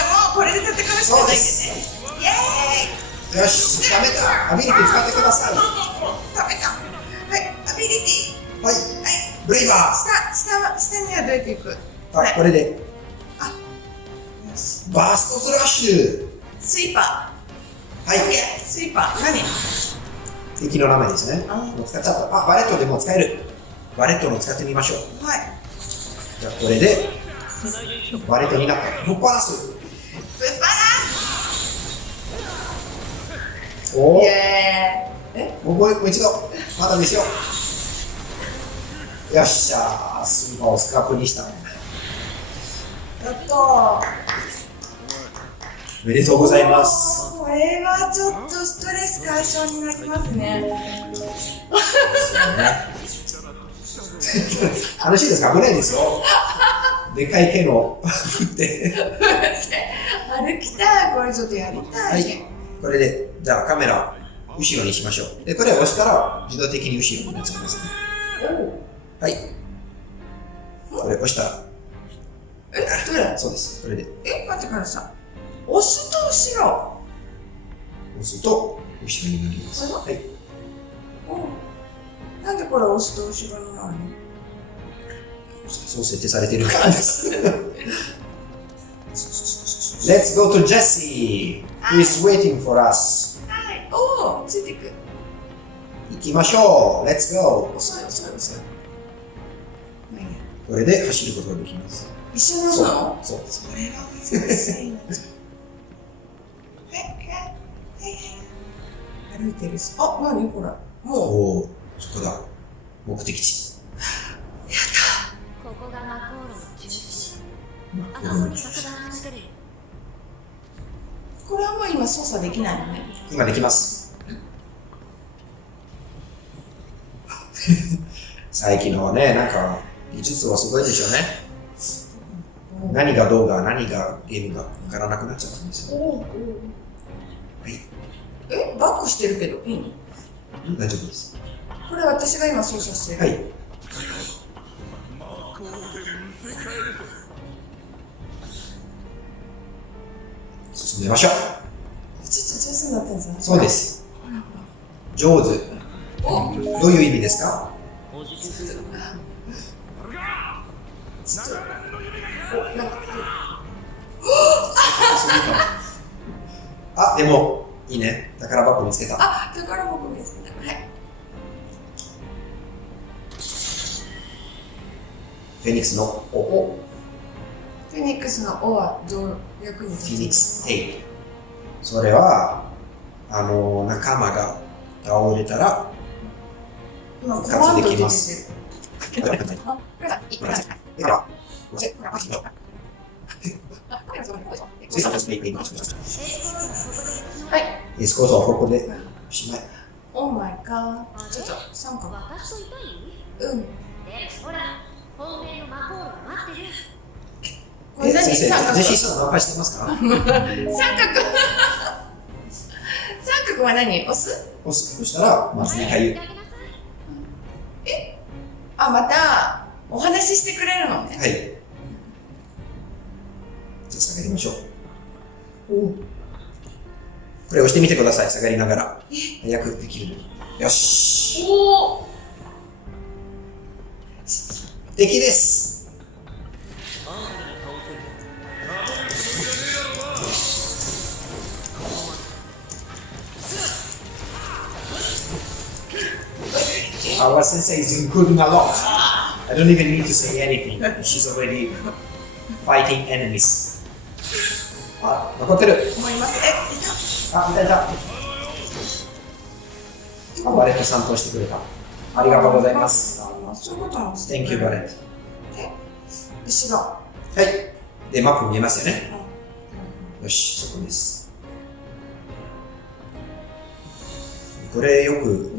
あもうこれで戦うしかないんですね。イエーイ。よし、ダメだ。アビリティ使ってください。は食べた。はい、アビリティ。い。はい。ブレイバー。下にはどうやっていく？これで。よし。バーストスラッシュ。スイーパはいー。オッケー。スイーパー。何？敵の名前ですね。あもう使っちゃった。バレットでもう使える。バレットも使ってみましょう。はい。じゃあこれで、バレットになった。ぶっ放す。ぶっ放おお。イエーイ。もう一度。まだですよ。よっしゃー。スーパーをスクラップにした。やったー。おめでとうございます。これはちょっとストレス解消になりますね。楽しいですか？危ないですよ。でかい手の振って。歩きたい。これちょっとやりた。はいい。これで、じゃあカメラ後ろにしましょう。で、これを押したら自動的に後ろになっちゃいますね。はい。これ押したら。どれ？そうです。これで待ってください。押すと後ろ。押すと後ろになります。はい。なんでこれ押すと後ろになるの？そう設定されてるからです。Let's go to Jesse, who is waiting for us. はい。おお、ついていく。行きましょう。Let's go. 遅い。まあいいや。ここれで走ることができます。一緒なの？そう。それは難しいな。歩いてるし。あ、何これ。もう。おお、そこだ。目的地。ここがマコールの中心。あこそこに爆弾を仕掛けるよ。これはもう今操作できないのね。今できます。最近のね、なんか技術はすごいでしょうね。何が動画、何がゲームが分からなくなっちゃったんですよ。はい。え、バックしてるけどいいの？大丈夫です。これ私が今操作してる。はい。魔法でむせ返るぞ。進めましょう。ちょっと上手になってんじゃない？そうです。上手。お、どういう意味ですか？あ、でもいいね。宝箱見つけた。あ、宝箱見つけた。はい。フェニックスのお。フェニックスの「お」はどう役にフ立つェニックステイル。それは仲間が倒れたら今コ復活でマンドできます。出てる。あ、これだ。いいこれだ。はい。エスコートはここでおしまい。オーマイガー。ちょっと三角。私といたい？うん。でもほら、本命のマコールが待ってる。これ何？先生、三角。ジェシーさん何回してますか？三角。三角は何？押す？押したらまず2回言う。あ、またお話ししてくれるのね。はい。じゃあ下がりましょう。これ押してみてください。下がりながら。早くできる。よし。おお。敵です。Our sensei is improving a lot. I don't even need to say anything. She's already fighting enemies. あ、残ってる。思います。いた。あ、いたいた。あ、バレットさんとしてくれた。ありがとうございます。そういうことなんですね。 Thank you, バレット。後ろ。はい。で、マップ見えますよね。よし、そこです。これよく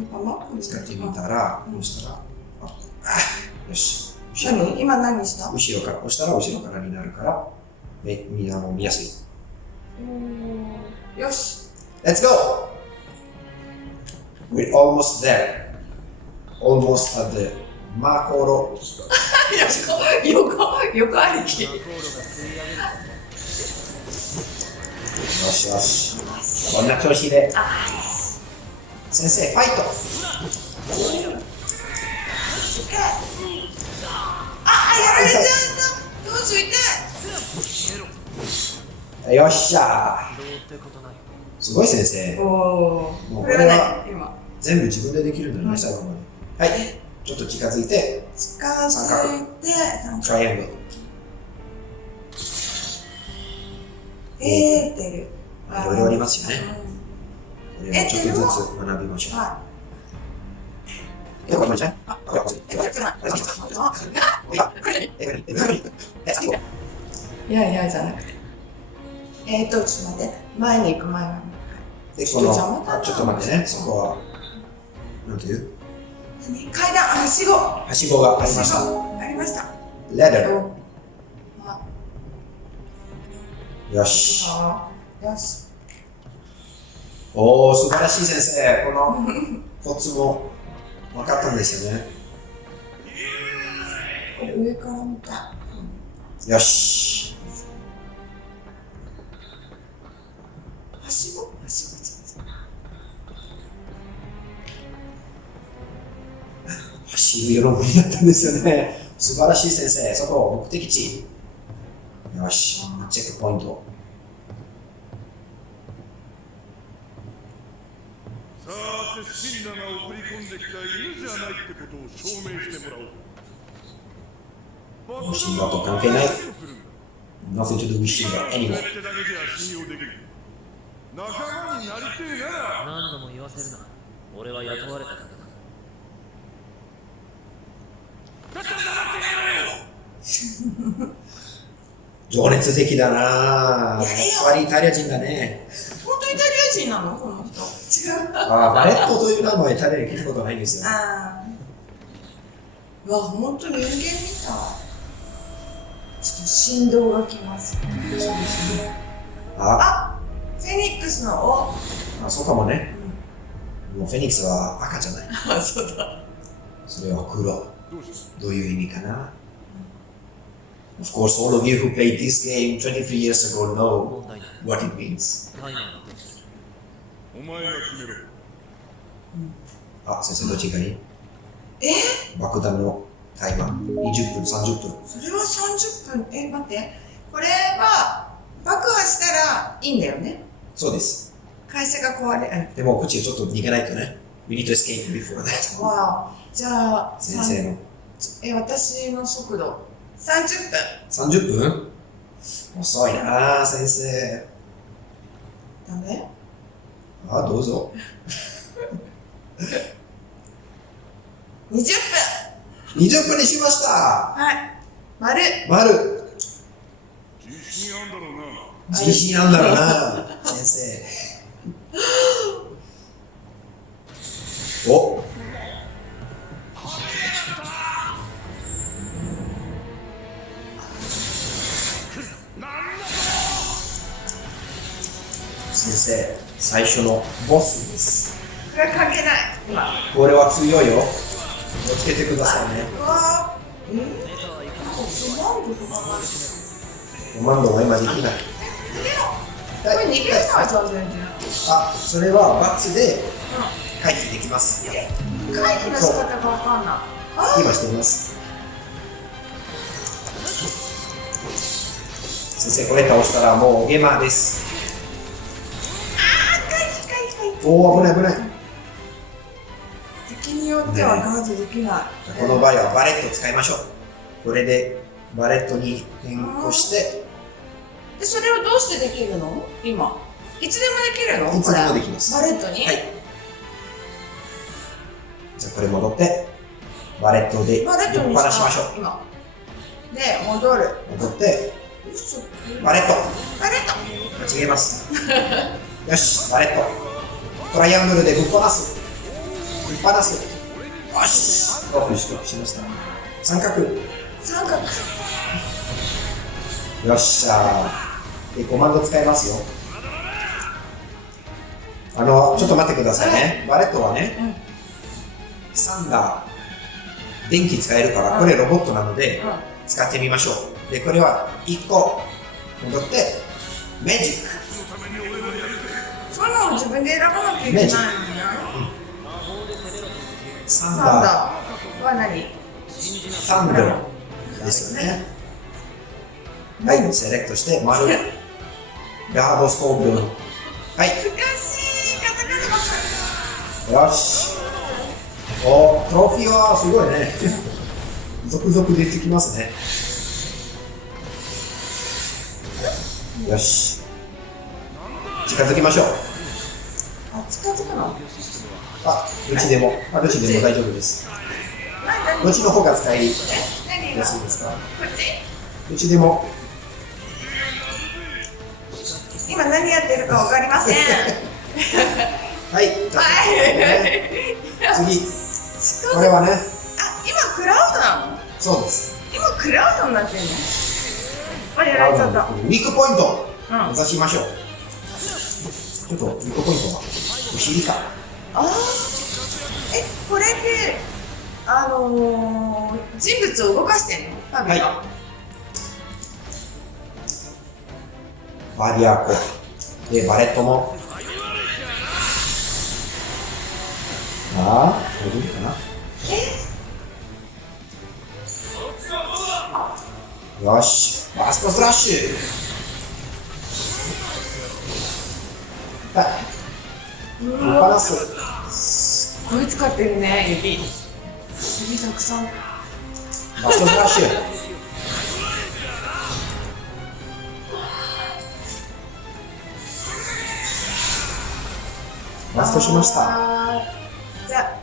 使ってみたら、どうしたら、よし。何？今何した？後ろから、押したら後ろからになるから、見やすい。よし。Let's go! We're almost there. Almost at the マコロ。横歩き。よしよし。こんな調子で。先生、ファイト。やられちゃった。どうしよう。よっしゃー。すごい先生。おお。もうこれは何？今。全部自分でできるんだよね、最後まで。はい。ちょっと近づいて、近づいて、トライアングル。出る。いろいろありますよね。これをちょっとずつ学びましょう。はい。これもじゃん。いやじゃなくて。ちょっと待って。前に行く前は。で、この、ちょっと待ってね、そこは、なんていう階段、はしご。はしごがありました。ありました。レダー。よし。よし。おー、素晴らしい先生。このコツも分かったんですよね。これ上から見た。よし。はしご走るようになったんですよね。素晴らしい先生。そこ、目的地。よし。チェックポイント。さて、シンナが送り込んできた犬じゃないってことを証明してもらおう。神話と関係ない。Nothing to do with Shinra っ anymore. てだけじゃ信用できる。仲間になりてえなら何度も言わせるな。俺は雇われただけだ。だったら黙ってやれよ。情熱的だなぁ。やっぱりイタリア人だね。本当イタリア人なのこの人。違う。バレットという名前イタリアに聞いたことないんですよ。ああ。うわ、本当人間みたい。ちょっと振動がきます。あ、フェニックスの尾。そうかもね。もうフェニックスは赤じゃない。あ、そうだ。それは黒。どうしたどういう意味かな。Of course, all of you who played this game 23 years ago know 問題ない。 what it means. タイマーがどうする。お前が決めろ。あ、先生どっちがいい？え爆弾のタイマー。20分、30分。それは30分。待って。これは爆破したらいいんだよね。そうです。会社が壊れ、でもこっちちょっと逃げないとね。We need to escape before that. わあ。じゃあ、先生の。私の速度。30分。 30分？遅いなぁ、先生。ダメ？あ、どうぞ。20分。20分にしました。はい。丸。丸。自信あんだろうな。自信なんだろうな、先生。お。先生、最初のボスです。これは関係ない。今。これは強いよ。気をつけてくださいね。うわぁ。なんかドマンドとかがある。コマンドは今できない。これ逃げないじゃん、全然。あ、それは×で回避できます。回避の仕方がわかんない。あ今してみます。先生、これ倒したらもうゲマです。回避。おお、危ない危ない。敵によってはガードできない。この場合はバレットを使いましょう。これでバレットに変更して、で、それをどうしてできるの今。いつでもできるのいつでもできます。バレットに、はい。じゃあこれ戻って、バレットでバレットに放しましょう。今。で、戻る。戻って、バレット。バレット。間違えます。よし、バレット。トライアングルでぶっ放す。ぶっ放す。よし。オフ取得しました。三角。三角。よっしゃー。で、コマンド使いますよ。ちょっと待ってくださいね。バレットはね、3が電気使えるから、これロボットなので、使ってみましょう。で、これは1個戻って、メジック。そんなの自分で選ばなきゃいけないのね。サンサンダダーは何？ー、サンダーですよね。はい、セレクトして、丸。ガードスコープ。はい。難しい。カタカナばっかよし。お、トロフィーはすごいね。続々出てきますね。よし。近づきましょう。あ、近づくの？あ、どっちでも。どっちでも大丈夫です。どっちの方が使いやすい何が？ですか？こっち？どっちでも。今何やってるかわかりません。はい。じゃあ次。これはね。あ、今クラウドなの？そうです。今クラウドになってるの？あ、やられちゃった。ウィークポイントうん目指しましょう。ちょっとウィークポイントはお尻か。ああ、これって人物を動かしてんの？ファビが。はい。バリアコでバレットも。ああ、これでいいかな。よし、バーストスラッシュ。はい。バランス。すっごい使ってるね、指たくさん。バーストスラッシュ。ラストしました。じゃあ、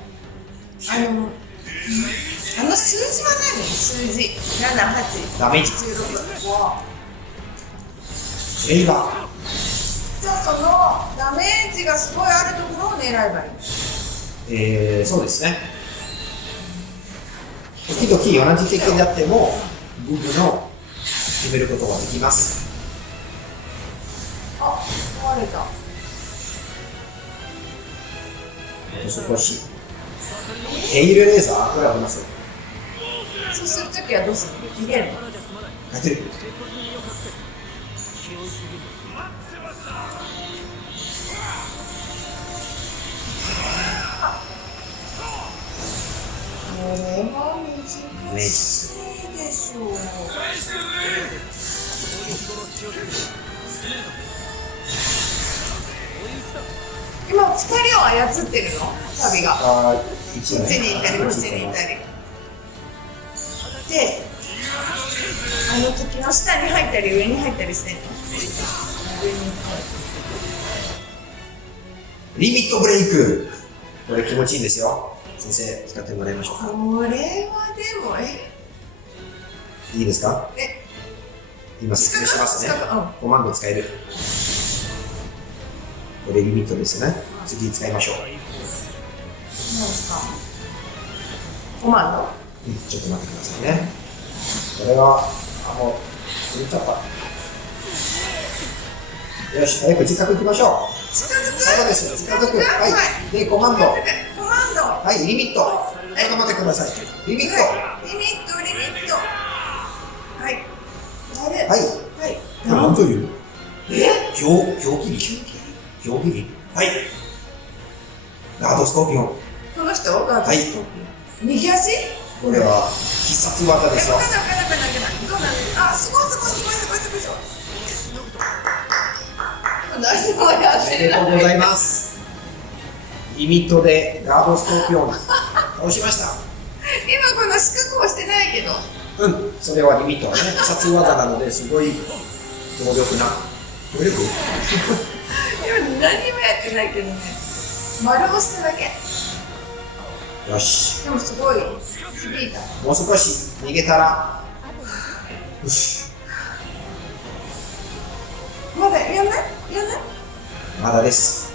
あの数字は何？数字7、8、ダメージ16。レイバー。じゃあそのダメージがすごいあるところを狙えばいい。そうですね。時々同じ敵であっても武具の決めることができます。あ、壊れた。少しテイルレーザーこれはあります。そうするときはどうするの？逃げるの？勝てる。これは難しいでしょう。今2人を操ってるの？サビがこっちにいたりこっちにいたりで、あの時の下に入ったり上に入ったりしてんの？上にリミットブレイク。これ気持ちいいんですよ。先生使ってもらいましょうか。これはでもいいですか？今説明しますね。コマンド使える。これリミットですね。次使いましょう。何ですか？コマンド？ちょっと待ってくださいね。これは入れちゃった。よし、早く近く行きましょう。最後です。近づく。はい。で、コマンド。はい、リミット。ちょっと待ってください。リミット。はい。はい。何という？強切り。はい。ガードスコーピオン。この人？ガードスコーピオン。右足？これは必殺技ですよ。どうなんですか？あ、すごい。何もやってない。ありがとうございます。リミットでガードスコーピオン倒しました。今この四角をしてないけど。それはリミットはね、必殺技なのですごい強力な。今何もやってないけどね。丸押しただけ。よし。でもすごい響いた。もう少し逃げたら。よし。まだやんない？まだです。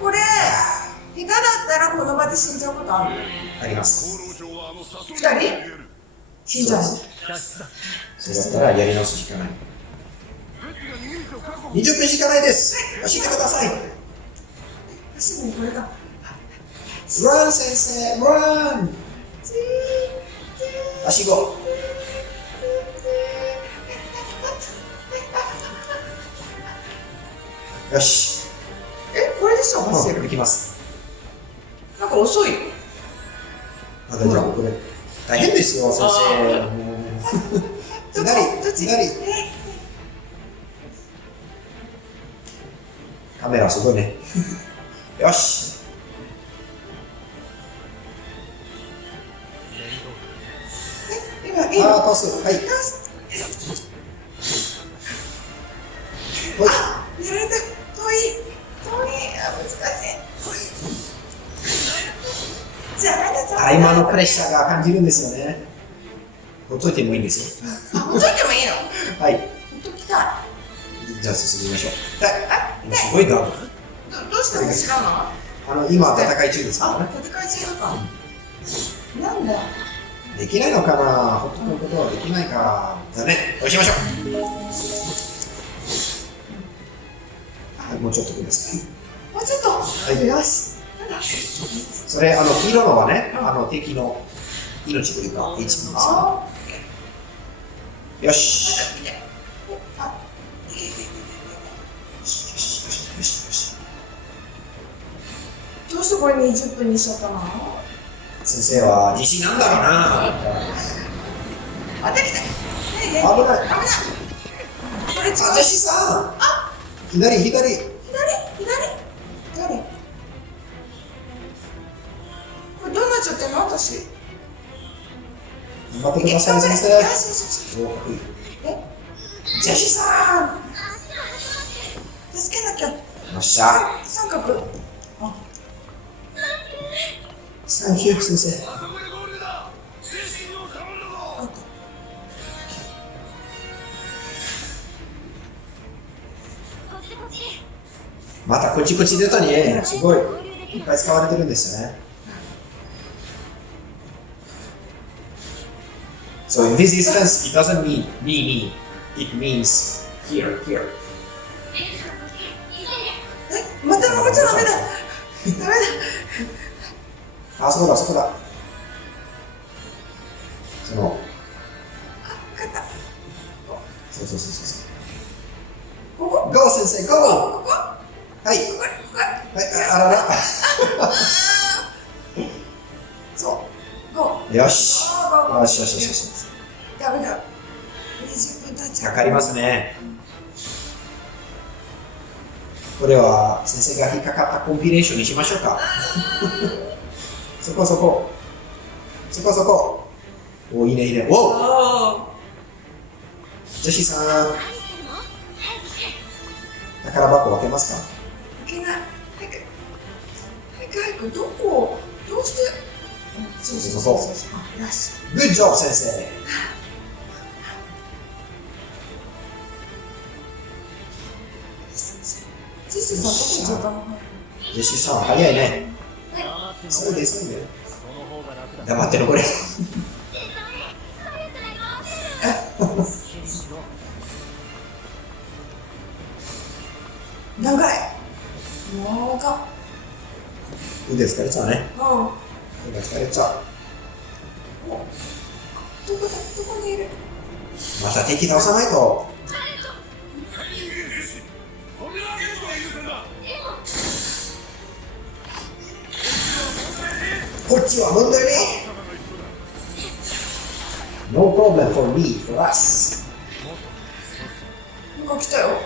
これ下手だったらこの場で死んじゃうことある？あります。2人？死んじゃう。そうだったらやり直すしかない。20分しかないです。走ってください。走るのこれか。ラン先生、ラン。足後。よし。これでしょ？走る。できます。なんか遅い。大丈夫、これ大変ですよ、先生。左。カメラすごいね。よし。倒す。はい。やられた。遠い。難しい。タイマーのプレッシャーが感じるんですよね。ほっといてもいいんですよ。ほっといてもいいの？はい。ほっときたい。じゃあ進みましょう。すごいガード。どうしたの？知らない？今戦い中ですからね。戦い中か。なんだ。できないのかな。ほっとくことはできないか。だね。どうしましょう。もうちょっとください。もうちょっと。はい。よし。それ黄色のはね、敵の命というか HP ですよ。よし。どうしてこれ20分にしちゃったの？先生は自信なんだろうな。あ、できた。危ない。これジェシさん。左。誰？これどうなっちゃってんの？私。頑張ってください、先生。そう。合格。ジェシさん。つけなきゃ。よっしゃ。三角。あ、サンキュー先生。あそこでゴールだ。精神を保るぞ。こっちこっち。またこっちこっち出たね。すごい。いっぱい使われてるんですよね。So in this instance, it doesn't mean me. It means here. え、またもうちょっとダメだ。ダメだ。あ、そこだ、そこだ。その、勝った。そうそうそうそう。ここ。 Go 先生、Go! ここ。はい。ここ。はい、あらら。そう。ゴよし。ー。よしよしよしよし。ダメだ。20分経っちゃう。かかりますね。これは先生が引っかかったコンピレーションにしましょうか。そこそこ。そこそこ。お、いいねいいね。おう、あジェシーさん、何してるの？宝箱開けますか？あ、いけない。早く、どこ、どうして。そうそう。あ、よし。 Good job 先生。ジェシーさん、どこ行っちゃったの？ジェシーさん、早いね。黙ってそうですね。その方が楽だ。黙ってるこれ。好きにしろ。長い。長っ。腕疲れちゃうね。うん。腕が疲れちゃう。どこだ、どこにいる。また敵倒さないと。扉開けるとは許せんだ。こっちは問題ね。No problem for me, for us. なんか来たよ。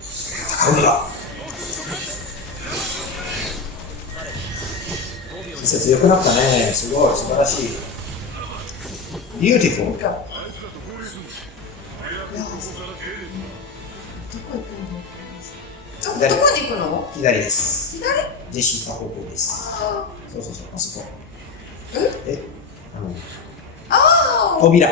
戦うのだ。先生強くなったね。すごい、素晴らしい。Beautiful. どこ行ったの？どこに行くの？左です。左？ジェシータ方向です。あそうそうそう、あそこ。え？あの、あー。扉。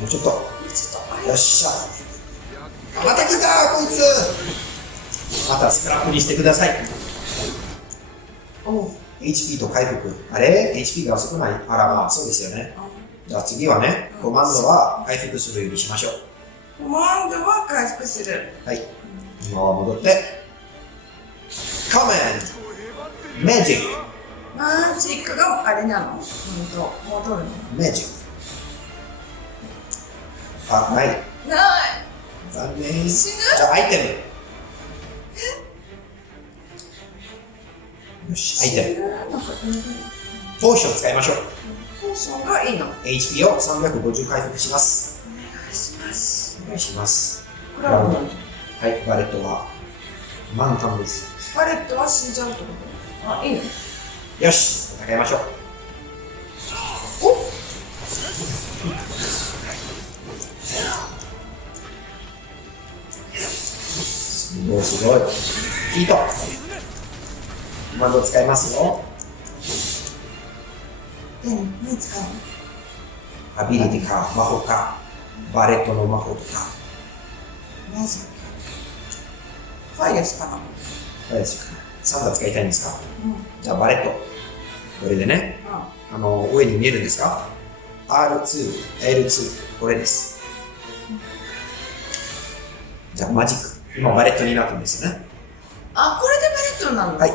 もうちょっと。ちょっと。よっしゃ。また来たこいつ。またスクラップにしてください。おう。 HP と回復。あれ ?HP が少ない。あらまあ、そうですよね。じゃあ次はね、コマンドは回復するようにしましょう。コマンドは回復する。はい。今は戻って。コマンドマジッマジックがあれなの？戻るの？クマジックあ、ない。ない。残念。死ぬ？じゃあアイテム。よし、アイテム。なんかポーション使いましょう。ポーションがいいの。お願 HP を350回復します。いします。お願いします。これはもうはい、バレットは満タンです。パレットは死んじゃうってこと？あ、いいの？よし、戦いましょう。お？すごいすごい。ヒート。コマンド使いますよ。何使うの？アビリティか、魔法か、バレットの魔法とか。マジック。ファイアしかな。何ですか3打使いたいんですか？うん。じゃあバレット。これでね、上に見えるんですか？ R2、L2、これです。じゃあマジック。今バレットになったんですよね。あ、これでバレットなの？はい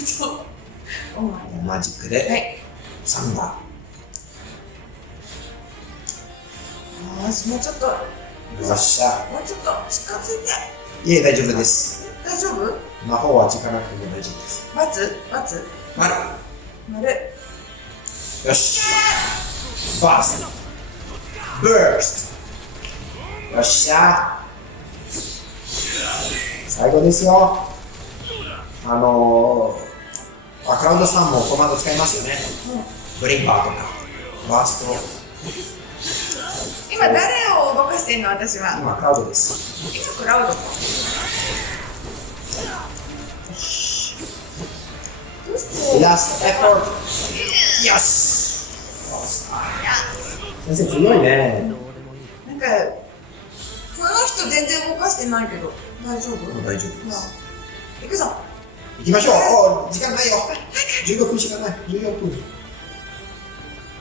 そう。お前。マジックはでい。 3打。よし、もうちょっと、よっしゃ。もうちょっと近づいて。いえ、大丈夫です。大丈夫？魔法は時間なくても大丈夫です。×？丸。丸。よし。バースト。ブースト。よっしゃ。最後ですよ。あ、クラウドさんもコマンド使いますよね。ブレインバーとか、バースト。今誰を動かしてんの私は。今、クラウドです。今クラウドか。どうしてラストエフォート。よし。先生強いね。なんかこの人全然動かしてないけど大丈夫？大丈夫です。行くぞ。行きましょう。お、時間ないよ。15分しかない。14分。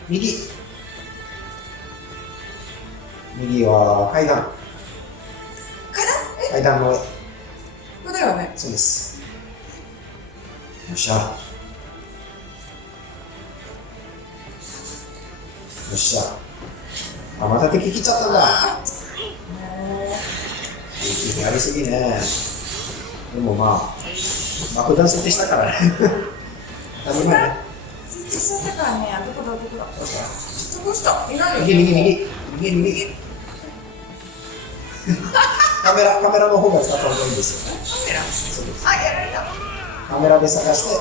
右。右は階段。階段の上。ここだよね。そうです。よっしゃ。よっしゃ。あ、また敵来ちゃったんだ。敵やりすぎね。でもまあ、爆弾設定したからね。当たり前ね。設置しちゃったからね。どこだ。どうした？いないよ。右。カメラの方が使った方がいいですよ。カメラ？そうです。あ、やられた。カメラで探して、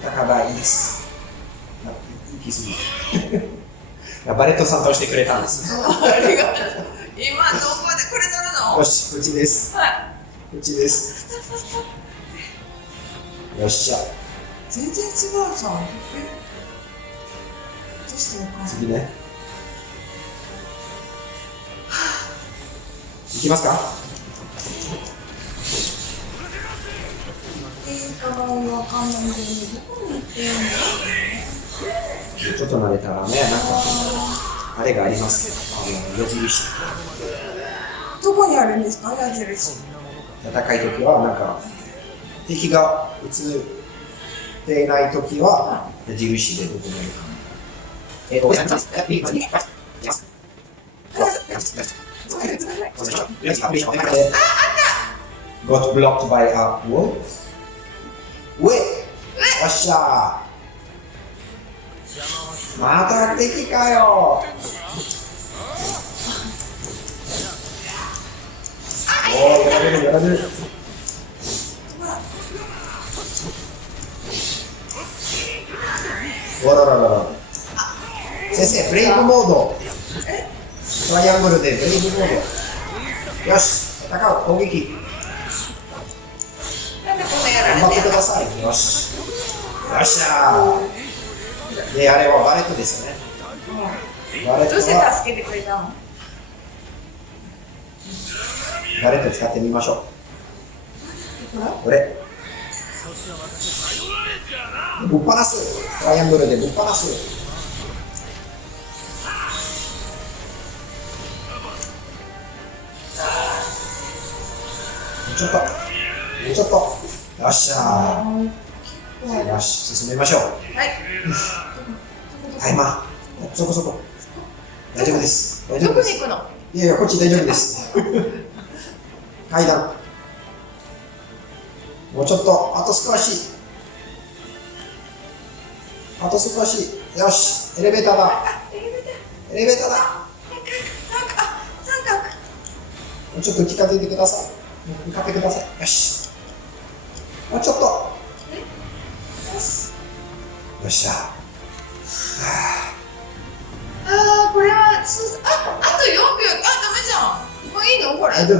いたからいいです。行き過ぎ。バレットさんとしてくれたんです。ありがとう。今どこでこれ乗るの？よし、うちです。はい。うちです。よっしゃ。全然違うじゃん。どうしてわかんない。次ね。行きますか？わかんないけど、どこに行ってんの？ちょっと慣れたらね、なんかあれがあります。矢印。どこにあるんですか、矢印？戦い時はなんか敵が映っていない時は矢印でどこにあるか。Got blocked by a wall. 上。よっしゃー。また敵かよ。おー、やられる。おらららら。先生、ブレイブモード。トライアングルでブレイブモード。よし、戦う、攻撃。なんでこんなやられ頑張っててんの？ください。よし。よっしゃー。で、あれはバレットですよね。バレットどうしては、助けてくれたの？バレット使ってみましょう。これ。ぶっ放す。トライアングルでぶっ放す。ちょっと。もうちょっと。よっしゃー。よし、進めましょう。はい。はい、まあ、そこ。大丈夫です。大丈ど夫です。こに行くの？いやいや、こっち大丈夫です。階段。もうちょっと、あと少し。よし、エレベーターだ。エレベーターだ。三角。もうちょっと近づいてください。向かってください。よし。もうちょっと。よっしゃ。これはあと4秒。ダメじゃん。もういいのこれ？大丈夫。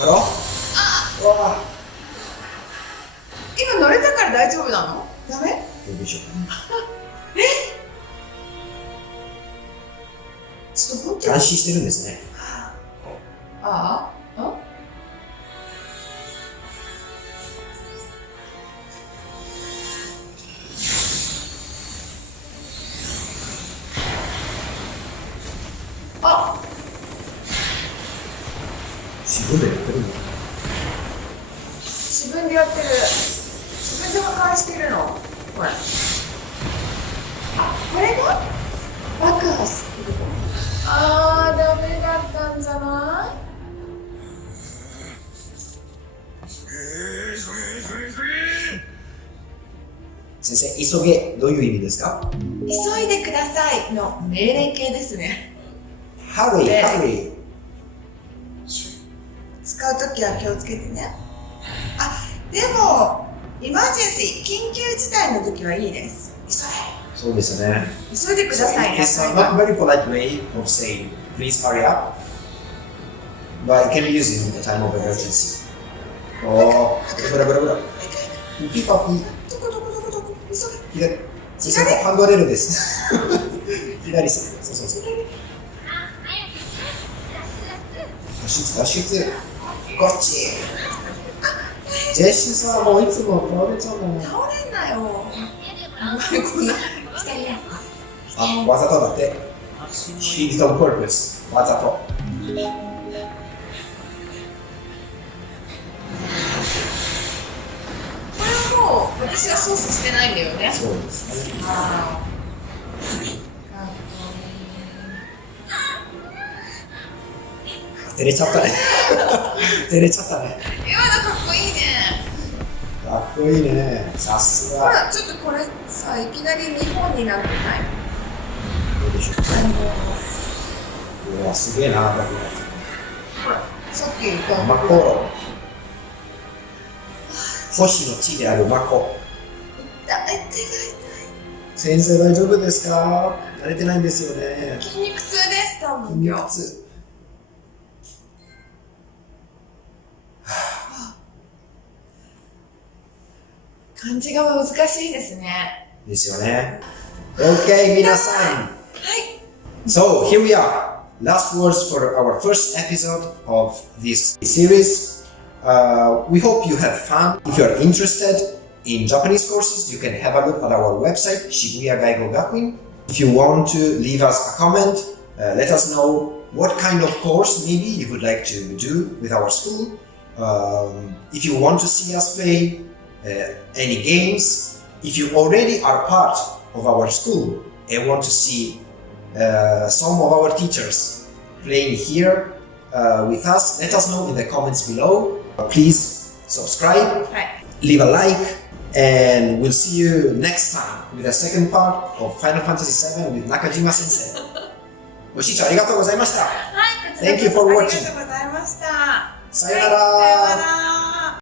だろ？わあ。今乗れたから大丈夫なの？ダメ？どうでしょう。ちょっと本当に。監視してるんですね。自分でやってるの？自分でやってる。自分で破壊してるの。これ。これが爆破する。ダメだったんじゃない？先生、急げ、どういう意味ですか？急いでくださいの命令形ですね。ハリー。使うときは気をつけてね。でもエマージェンシー、緊急事態の時はいいです。そうですよね。急いでくださいね。 It's not very polite way of saying please hurry up, but it can be used in the time of emergency. おー、ブラブラブラ。ピパピ。どこどこどこどこ、急左。そこハンドレールです。左さ。そうそうそう。脱出。こっち。ジェシーさんもういつも倒れちゃうもん。倒れんなよ。こんな来たね。あ、わざとだって。He did on purpose. わざと。これはもう私が操作してないんだよね。そうですね。あー照れちゃったね。照れちゃったね。今のかっこいいね。かっこいいね。さすが。ほら、ちょっとこれさ、いきなり日本になってない？どうでしょう。うわ、すげえな、僕。ほら、さっき言ったマコ。星の地であるマコ。手が痛い。先生大丈夫ですか？慣れてないんですよね。筋肉痛です多分筋今日。肉痛。漢字が難しいですね。ですよね。OK, 皆さん。はい。 So here we are. Last words for our first episode of this series. We hope you have fun. If you are interested in Japanese courses, you can have a look at our website, Shibuya Gaigo Gakuin. If you want to leave us a comment, let us know what kind of course maybe you would like to do with our school. If you want to see us play any games, if you already are part of our school and want to see some of our teachers playing here with us, let us know in the comments below. Please subscribe, はい。 leave a like, and we'll see you next time with the second part of Final Fantasy VII with Nakajima Sensei. ご視聴ありがとうございました。はい、こちらこそ Thank you for watching. ありがとうございました。さよなら。はい、さよなら。